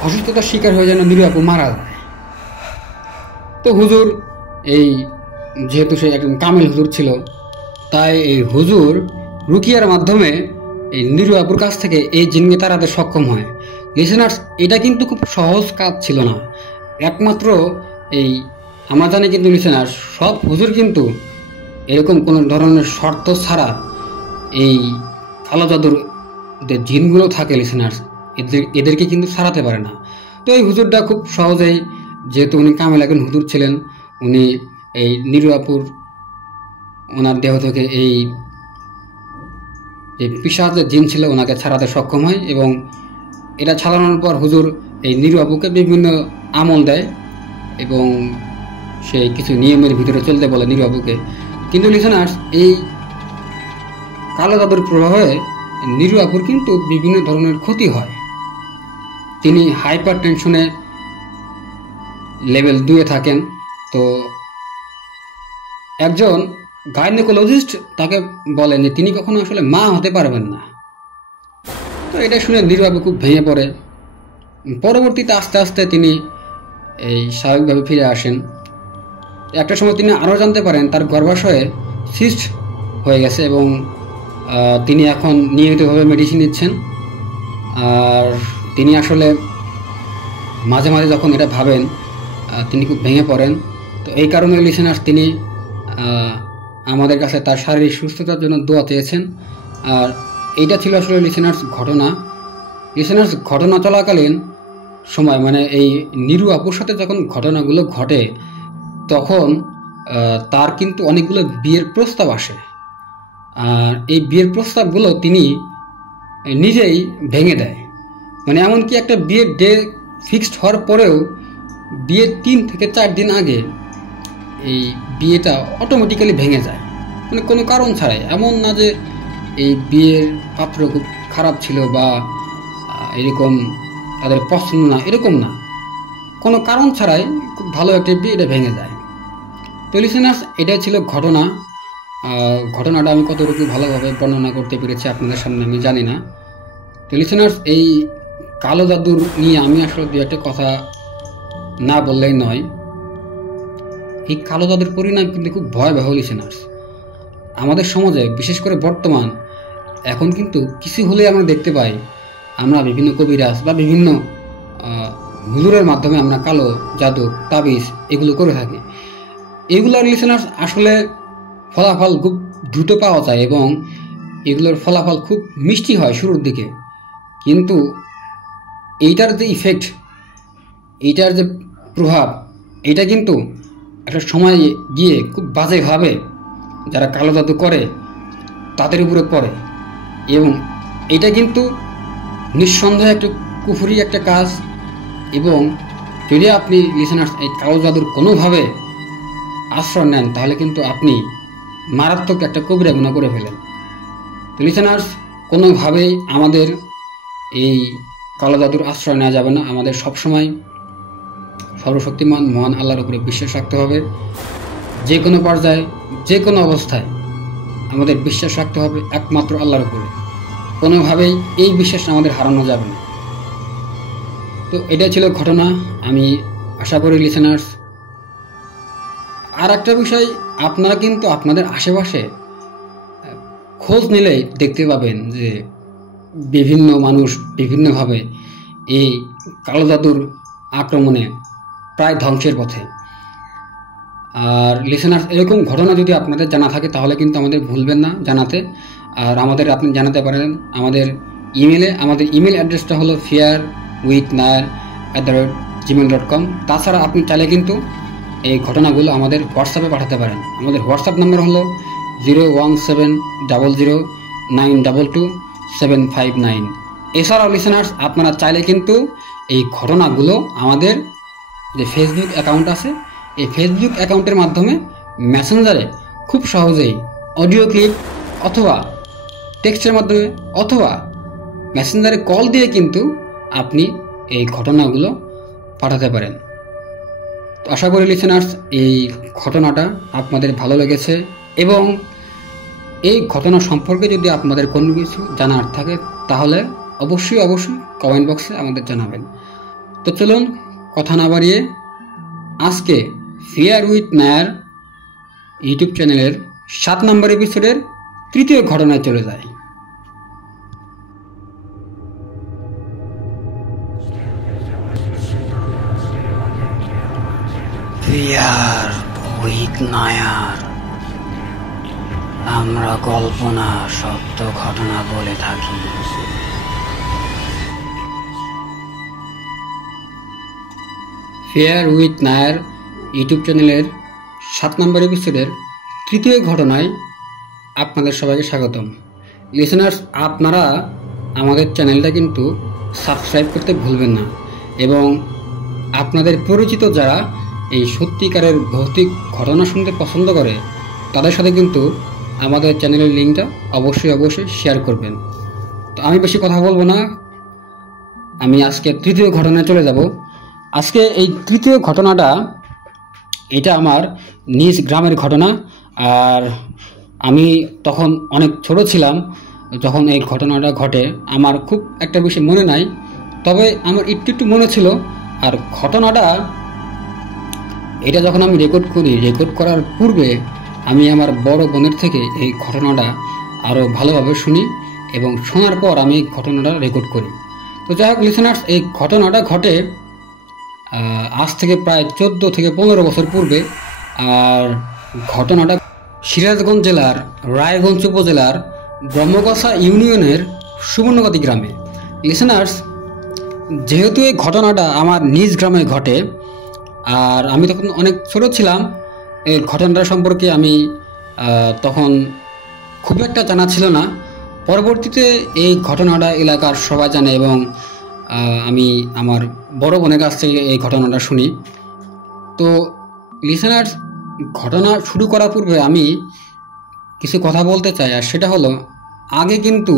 অসুস্থতার শিকার হয়ে যেন নিরু আপু মারা যায়। তো হুজুর এই যেহেতু সে একজন কামেল হুজুর ছিল, তাই এই হুজুর রুকিয়ার মাধ্যমে এই নিরু আপুর কাছ থেকে এই জিনকে তাড়াতে সক্ষম হয়। লিসেনার্স, এটা কিন্তু খুব সহজ কাজ ছিল না। একমাত্র এই আমরা জানি কিন্তু লিসেনার্স, সব হুজুর কিন্তু এরকম কোনো ধরনের শর্ত ছাড়া এই কালো জাদুর যে জিনগুলো থাকে লিসেনার্স, এদেরকে কিন্তু সারাতে পারে না। তো এই হুজুরটা খুব সহজেই, যেহেতু উনি কামেল একজন হুজুর ছিলেন, উনি এই নিরু আপুর ওনার দেহ থেকে এই যে পিশাচ যে জিন ছিল ওনাকে ছাড়াতে সক্ষম হয়। এবং এটা ছাড়ানোর পর হুজুর এই নিরু আপুকে বিভিন্ন আমল দেয় এবং সে কিছু নিয়মের ভিতরে চলতে বলে নিরু আপুকে। কিন্তু লিসেনার্স, এই কালো জাদুর প্রভাবে নিরু আপুর কিন্তু বিভিন্ন ধরনের ক্ষতি হয়। তিনি হাইপার টেনশনে লেভেল 2-এ থাকেন। তো একজন গাইনোকোলজিস্ট তাকে বলেন যে তিনি কখনো আসলে মা হতে পারবেন না। তো এটা শুনে নিরু আপু খুব ভেঙে পড়ে। পরবর্তীতে আস্তে আস্তে তিনি এই স্বাভাবিকভাবে ফিরে আসেন। একটা সময় তিনি আরও জানতে পারেন তার গর্ভাশয়ে সিস্ট হয়ে গেছে এবং তিনি এখন নিয়মিতভাবে মেডিসিন নিচ্ছেন। আর তিনি আসলে মাঝে মাঝে যখন এটা ভাবেন তিনি খুব ভেঙে পড়েন। তো এই কারণে লিসেনার্স, তিনি আমাদের কাছে তার শারীরিক সুস্থতার জন্য দোয়া চেয়েছেন। আর এইটা ছিল আসলে লিসেনার্স ঘটনা। লিসেনার্স, ঘটনা চলাকালীন সময়, মানে এই নিরু আপুর সাথে যখন ঘটনাগুলো ঘটে, তখন তার কিন্তু অনেকগুলো বিয়ের প্রস্তাব আসে। আর এই বিয়ের প্রস্তাবগুলো তিনি নিজেই ভেঙে দেয়। মানে এমনকি একটা বিয়ের ডে ফিক্সড হওয়ার পরেও বিয়ের 3 থেকে 4 দিন আগে এই বিয়েটা অটোমেটিক্যালি ভেঙে যায়, মানে কোনো কারণ ছাড়াই। এমন না যে এই বিয়ের পাত্র খুব খারাপ ছিল বা এরকম তাদের পছন্দ না, এরকম না, কোনো কারণ ছাড়াই খুব ভালো একটা বিয়ে এটা ভেঙে যায়। তো লিসেনার্স, এটাই ছিল ঘটনা। ঘটনাটা আমি কতটুকু ভালোভাবে বর্ণনা করতে পেরেছি আপনাদের সামনে আমি জানি না। তো লিসেনার্স, এই কালো জাদুর নিয়ে আমি আসলে দু একটা কথা না বললেই নয়। এই কালো জাদুর পরিণাম কিন্তু খুব ভয়াবহ লিসেনার্স। আমাদের সমাজে, বিশেষ করে বর্তমান, এখন কিন্তু কিছু হলে আমরা দেখতে পাই, আমরা বিভিন্ন কবিরাজ বা বিভিন্ন হুজুরের মাধ্যমে আমরা কালো জাদু, তাবিজ এগুলো করে থাকি। এগুলোর লিসেনার্স আসলে ফলাফল খুব দ্রুত পাওয়া যায় এবং এগুলোর ফলাফল খুব মিষ্টি হয় শুরুর দিকে, কিন্তু এইটার যে ইফেক্ট, এইটার যে প্রভাব, এটা কিন্তু একটা সময় গিয়ে খুব বাজেভাবে যারা কালো জাদু করে তাদের উপরে পড়ে। এবং এটা কিন্তু নিঃসন্দেহে একটা কুফরি একটা কাজ। এবং যদি আপনি লিসেনার্স এই কালো জাদুর কোনোভাবে আশ্রয় নেন, তাহলে কিন্তু আপনি মারাত্মক একটা কবিরা গুনাহ করে ফেলেন। তো লিসেনার্স, কোনোভাবেই আমাদের এই কালো জাদুর আশ্রয় নেওয়া যাবে না। আমাদের সবসময় সর্বশক্তিমান মহান আল্লাহর উপরে বিশ্বাস রাখতে হবে। যে কোনো পর্যায়ে, যে কোনো অবস্থায় আমাদের বিশ্বাস রাখতে হবে একমাত্র আল্লাহর উপরে। কোনোভাবেই এই বিশ্বাস আমাদের হারানো যাবে না। তো এটা ছিল ঘটনা। আমি আশা করি লিসেনার্স, আর একটা বিষয়, আপনারা কিন্তু আপনাদের আশেপাশে খোঁজ নিলেই দেখতে পাবেন যে বিভিন্ন মানুষ বিভিন্নভাবে এই কালো জাদুর আক্রমণে প্রায় ধ্বংসের পথে। আর লিসেনার্স, এরকম ঘটনা যদি আপনাদের জানা থাকে তাহলে কিন্তু আমাদের ভুলবেন না জানাতে। আর আপনি জানাতে পারেন আমাদের ইমেলে। আমাদের ইমেল অ্যাড্রেসটা হলো fearwithnair@gmail.com। তাছাড়া আপনি চাইলে কিন্তু এই ঘটনাগুলো আমাদের হোয়াটসঅ্যাপে পাঠাতে পারেন। আমাদের হোয়াটসঅ্যাপ নাম্বার হলো 01700922759। এছাড়াও লিসেনার্স, আপনারা চাইলে কিন্তু এই ঘটনাগুলো আমাদের যে ফেসবুক অ্যাকাউন্ট আছে, এই ফেসবুক অ্যাকাউন্টের মাধ্যমে মেসেঞ্জারে খুব সহজেই অডিও ক্লিপ অথবা টেক্সটের মাধ্যমে অথবা মেসেঞ্জারে কল দিয়ে কিন্তু আপনি এই ঘটনাগুলো পাঠাতে পারেন। তো আশা করি লিসেনার্স, এই ঘটনাটা আপনাদের ভালো লেগেছে এবং এই ঘটনা সম্পর্কে যদি আপনাদের কোনো কিছু জানার থাকে তাহলে অবশ্যই কমেন্ট বক্সে আমাদের জানাবেন। তো চলুন কথা না বাড়িয়ে আজকে ফিয়ার উইথ নায়ার ইউটিউব চ্যানেলের 7 নম্বর এপিসোডের তৃতীয় ঘটনায় চলে যায়। Fear with Nair. আমরা কল্পনা সত্য ঘটনা বলে থাকি। ফেয়ার উইথ নায়ার ইউটিউব চ্যানেলের 7 নম্বর এপিসোডের তৃতীয় ঘটনায় আপনাদের সবাইকে স্বাগতম। লিসেনার্স, আপনারা আমাদের চ্যানেলটা কিন্তু সাবস্ক্রাইব করতে ভুলবেন না এবং আপনাদের পরিচিত যারা এই সত্যিকারের ভৌতিক ঘটনা শুনতে পছন্দ করে তাদের সাথে কিন্তু আমাদের চ্যানেলের লিঙ্কটা অবশ্যই শেয়ার করবেন। তো আমি বেশি কথা বলবো না, আমি আজকে তৃতীয় ঘটনায় চলে যাব। আজকে এই তৃতীয় ঘটনাটা এটা আমার নিজ গ্রামের ঘটনা। আর আমি তখন অনেক ছোট ছিলাম যখন এই ঘটনাটা ঘটে। আমার খুব একটা বেশি মনে নাই, তবে আমার একটু মনে ছিল। আর ঘটনাটা এটা যখন আমি রেকর্ড করার পূর্বে আমি আমার বড় বোনের থেকে এই ঘটনাটা আরও ভালোভাবে শুনি এবং শোনার পর আমি এই ঘটনাটা রেকর্ড করি। তো যাই হোক লিসেনার্স, এই ঘটনাটা ঘটে আজ থেকে প্রায় 14 থেকে 15 বছর পূর্বে। আর ঘটনাটা সিরাজগঞ্জ জেলার রায়গঞ্জ উপজেলার ব্রহ্মগাছা ইউনিয়নের সুবর্ণবাদী গ্রামে। লিসেনার্স, যেহেতু এই ঘটনাটা আমার নিজ গ্রামে ঘটে আর আমি তখন অনেক ছোট ছিলাম, এই ঘটনাটা সম্পর্কে আমি তখন খুব একটা জানা ছিল না। পরবর্তীতে এই ঘটনাটা এলাকার সবাই জানে এবং আমি আমার বড় বোনের কাছ থেকে এই ঘটনাটা শুনি। তো লিসেনার্স, ঘটনা শুরু করার পূর্বে আমি কিছু কথা বলতে চাই। আর সেটা হলো, আগে কিন্তু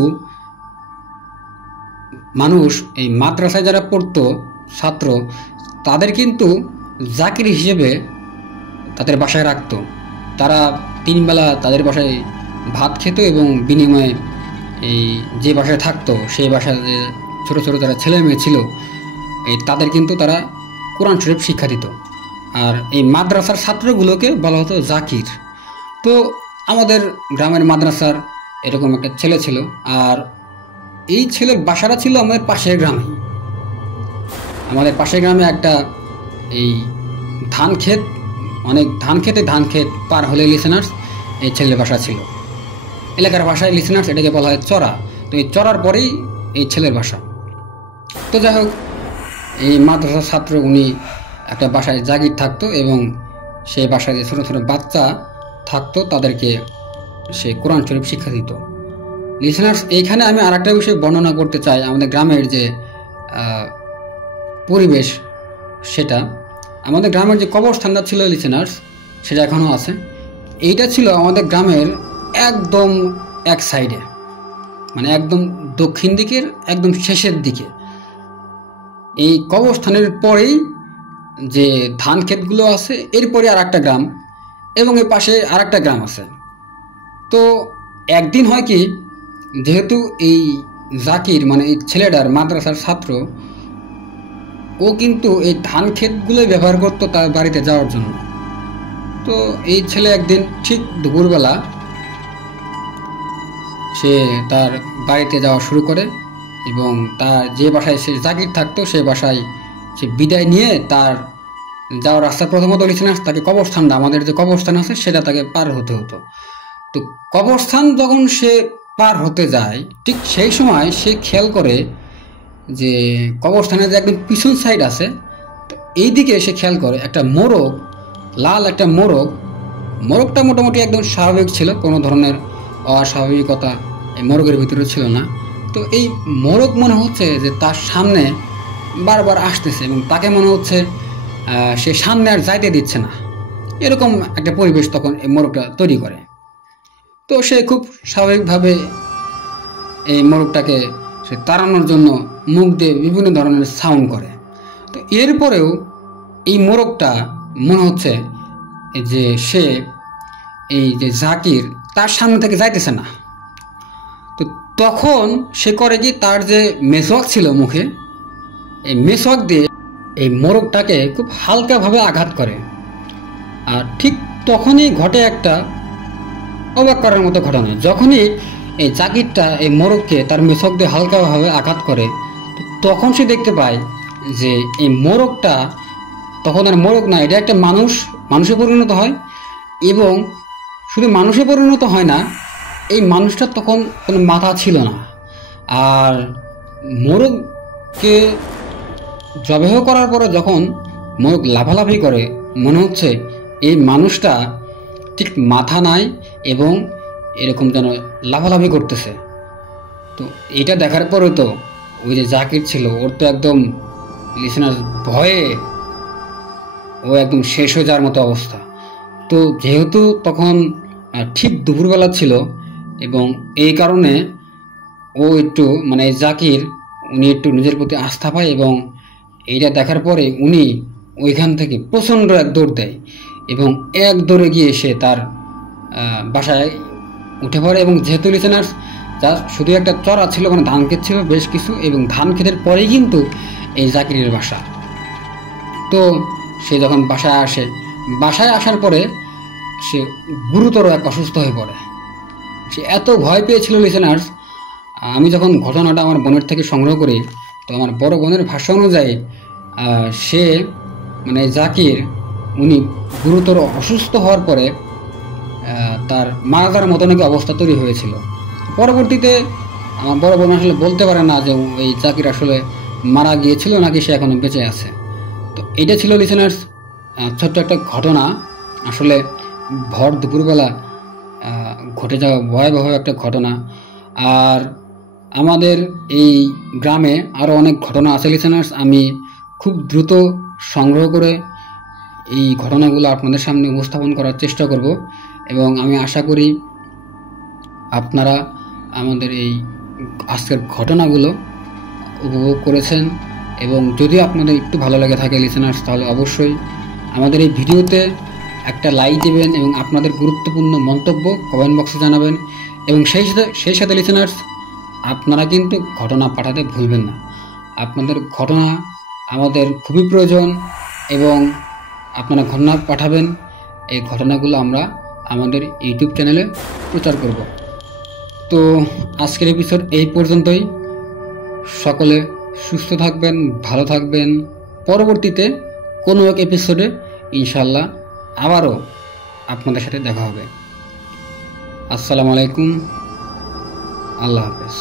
মানুষ এই মাদ্রাসায় যারা পড়তো ছাত্র, তাদের কিন্তু জাকির হিসেবে তাদের বাসায় রাখতো। তারা 3 বেলা তাদের বাসায় ভাত খেত এবং বিনিময়ে এই যে বাসায় থাকতো সেই বাসায় যে ছোটো যারা ছেলে মেয়ে ছিল তাদের কিন্তু তারা কোরআন শরীফ শিক্ষা দিত। আর এই মাদ্রাসার ছাত্রগুলোকে বলা হতো জাকির। তো আমাদের গ্রামের মাদ্রাসার এরকম একটা ছেলে ছিল, আর এই ছেলের বাসাটা ছিল আমাদের পাশের গ্রামে। আমাদের পাশের গ্রামে একটা এই ধান ক্ষেত পার হলে লিসেনার্স এই ছেলের বাসা ছিল। এলাকার ভাষায় লিসেনার্স এটাকে বলা হয় চড়া। তো এই চড়ার পরেই এই ছেলের বাসা। তো যাই হোক, এই মাদ্রাসার ছাত্র উনি একটা বাসায় জাগির থাকতো এবং সেই বাসায় যে ছোটো ছোটো বাচ্চা থাকতো তাদেরকে সে কোরআন শরীফ শিক্ষা দিত। লিসেনার্স, এইখানে আমি আর একটা বিষয় বর্ণনা করতে চাই। আমাদের গ্রামের যে পরিবেশ, সেটা আমাদের গ্রামের যে কবরস্থানটা ছিল লিসেনার্স, সেটা এখনও আছে। এইটা ছিল আমাদের গ্রামের একদম এক সাইডে, মানে একদম দক্ষিণ দিকের একদম শেষের দিকে। এই কবরস্থানের পরেই যে ধান ক্ষেতগুলো আছে, এরপরে আর একটা গ্রাম এবং এর পাশে আর একটা গ্রাম আছে। তো একদিন হয় কি, যেহেতু এই জাকির মানে এই ছেলেটার মাদ্রাসার ছাত্র, ও কিন্তু এই ধান ক্ষেতগুলোই ব্যবহার করতো তার বাড়িতে যাওয়ার জন্য। তো এই ছেলে একদিন ঠিক দুপুরবেলা সে তার বাড়িতে যাওয়া শুরু করে এবং তার যে বাসায় সে জাকির থাকতো সেই বাসায় সে বিদায় নিয়ে তার যাওয়ার রাস্তা প্রথমত লিসেনার্স তাকে কবরস্থানটা, আমাদের যে কবরস্থান আছে সেটা তাকে পার হতে হতো। তো কবরস্থান যখন সে পার হতে যায়, ঠিক সেই সময় সে খেয়াল করে যে কবরস্থানের যে একদম পিছন সাইড আছে, তো এই দিকে সে খেয়াল করে একটা মোরগ, লাল একটা মোরগটা মোটামুটি একদম স্বাভাবিক ছিল, কোনো ধরনের অস্বাভাবিকতা এই মোরগের ভিতরে ছিল না। তো এই মোরগ মনে হচ্ছে যে তার সামনে বারবার আসতেছে এবং তাকে মনে হচ্ছে সে সামনে আর যাইতে দিচ্ছে না, এরকম একটা পরিবেশ তখন এই মোরগটা তৈরি করে। তো সে খুব স্বাভাবিকভাবে এই মোরগটাকে সে তাড়ানোর জন্য মুখ দিয়ে বিভিন্ন ধরনের সাউন্ড করে। তো এরপরেও এই মোরগটা মনে হচ্ছে যে সে এই যে জাকির তার সামনে থেকে যাইতেছে না। তো তখন সে করে কি, তার যে মেসওয়াক ছিল মুখে, এই মেসওয়াক দিয়ে এই মোরগটাকে খুব হালকাভাবে আঘাত করে। আর ঠিক তখনই ঘটে একটা অবাক করার মতো ঘটনা। যখনই এই জাকিরটা এই মোরগকে তার মেসওয়াক দিয়ে হালকাভাবে আঘাত করে, তখন সে দেখতে পায় যে এই মোরগটা তখন আর মোরগ না, এটা একটা মানুষে পরিণত হয়। এবং শুধু মানুষে পরিণত হয় না, এই মানুষটার তখন কোনো মাথা ছিল না। আর মোরগকে জবেহ করার পরে যখন মোরগ লাফালাফি করে, মনে হচ্ছে এই মানুষটা ঠিক মাথা নাই এবং এরকম যেন লাফালাফি করতেছে। তো এটা দেখার পরে তো ওই যে জাকির ছিল, ওর তো একদম লিসেনার ভয়ে ও একদম শেষ হয়ে যাওয়ার মতো অবস্থা। তো যেহেতু তখন ঠিক দুপুরবেলা ছিল এবং এই কারণে ও একটু মানে জাকির উনি একটু নিজের প্রতি আস্থা পায় এবং এইটা দেখার পরে উনি ওইখান থেকে প্রচণ্ড এক দৌড় দেয় এবং এক দৌড়ে গিয়ে সে তার বাসায় উঠে পড়ে। এবং যেহেতু লিসেনার্স যা শুধু একটা চড়া ছিল, মানে ধান ক্ষেত ছিল বেশ কিছু, এবং ধান ক্ষেতের পরেই কিন্তু এই জাকিরের বাসা। তো সে যখন বাসায় আসার পরে সে গুরুতর এক অসুস্থ হয়ে পড়ে। সে এত ভয় পেয়েছিল লিসেনার্স, আমি যখন ঘটনাটা আমার বোনের থেকে সংগ্রহ করি, তো আমার বড় বোনের ভাষ্য অনুযায়ী সে মানে জাকির উনি গুরুতর অসুস্থ হওয়ার পরে তার মারা যাওয়ার মতো নাকি অবস্থা তৈরি হয়েছিল। পরবর্তীতে আমার বড় বোন আসলে বলতে পারে না যে এই জাকির আসলে মারা গিয়েছিল নাকি সে এখনো বেঁচে আছে। তো এটা ছিল লিসেনার্স ছোট্ট একটা ঘটনা, আসলে ভর দুপুরবেলা ঘটে যাওয়া ভয়াবহ একটা ঘটনা। আর আমাদের এই গ্রামে আরও অনেক ঘটনা আছে লিসেনার্স, আমি খুব দ্রুত সংগ্রহ করে এই ঘটনাগুলো আপনাদের সামনে উপস্থাপন করার চেষ্টা করব এবং আমি আশা করি আপনারা আমাদের এই আজকের ঘটনাগুলো উপভোগ করেছেন। এবং যদি আপনাদের একটু ভালো লেগে থাকে লিসেনার্স, তাহলে অবশ্যই আমাদের এই ভিডিওতে একটা লাইক দেবেন এবং আপনাদের গুরুত্বপূর্ণ মন্তব্য কমেন্ট বক্সে জানাবেন। এবং সেই সাথে লিসেনার্স আপনারা কিন্তু ঘটনা পাঠাতে ভুলবেন না। আপনাদের ঘটনা আমাদের খুবই প্রয়োজন এবং আপনারা ঘটনা পাঠাবেন, এই ঘটনাগুলো আমরা আমাদের ইউটিউব চ্যানেলে প্রচার করব। তো আজকের এপিসোড এই পর্যন্তই। সকলে সুস্থ থাকবেন, ভালো থাকবেন। পরবর্তীতে কোনো এক এপিসোডে ইনশাল্লাহ আবারও আপনাদের সাথে দেখা হবে। আসসালামু আলাইকুম, আল্লাহ হাফেজ।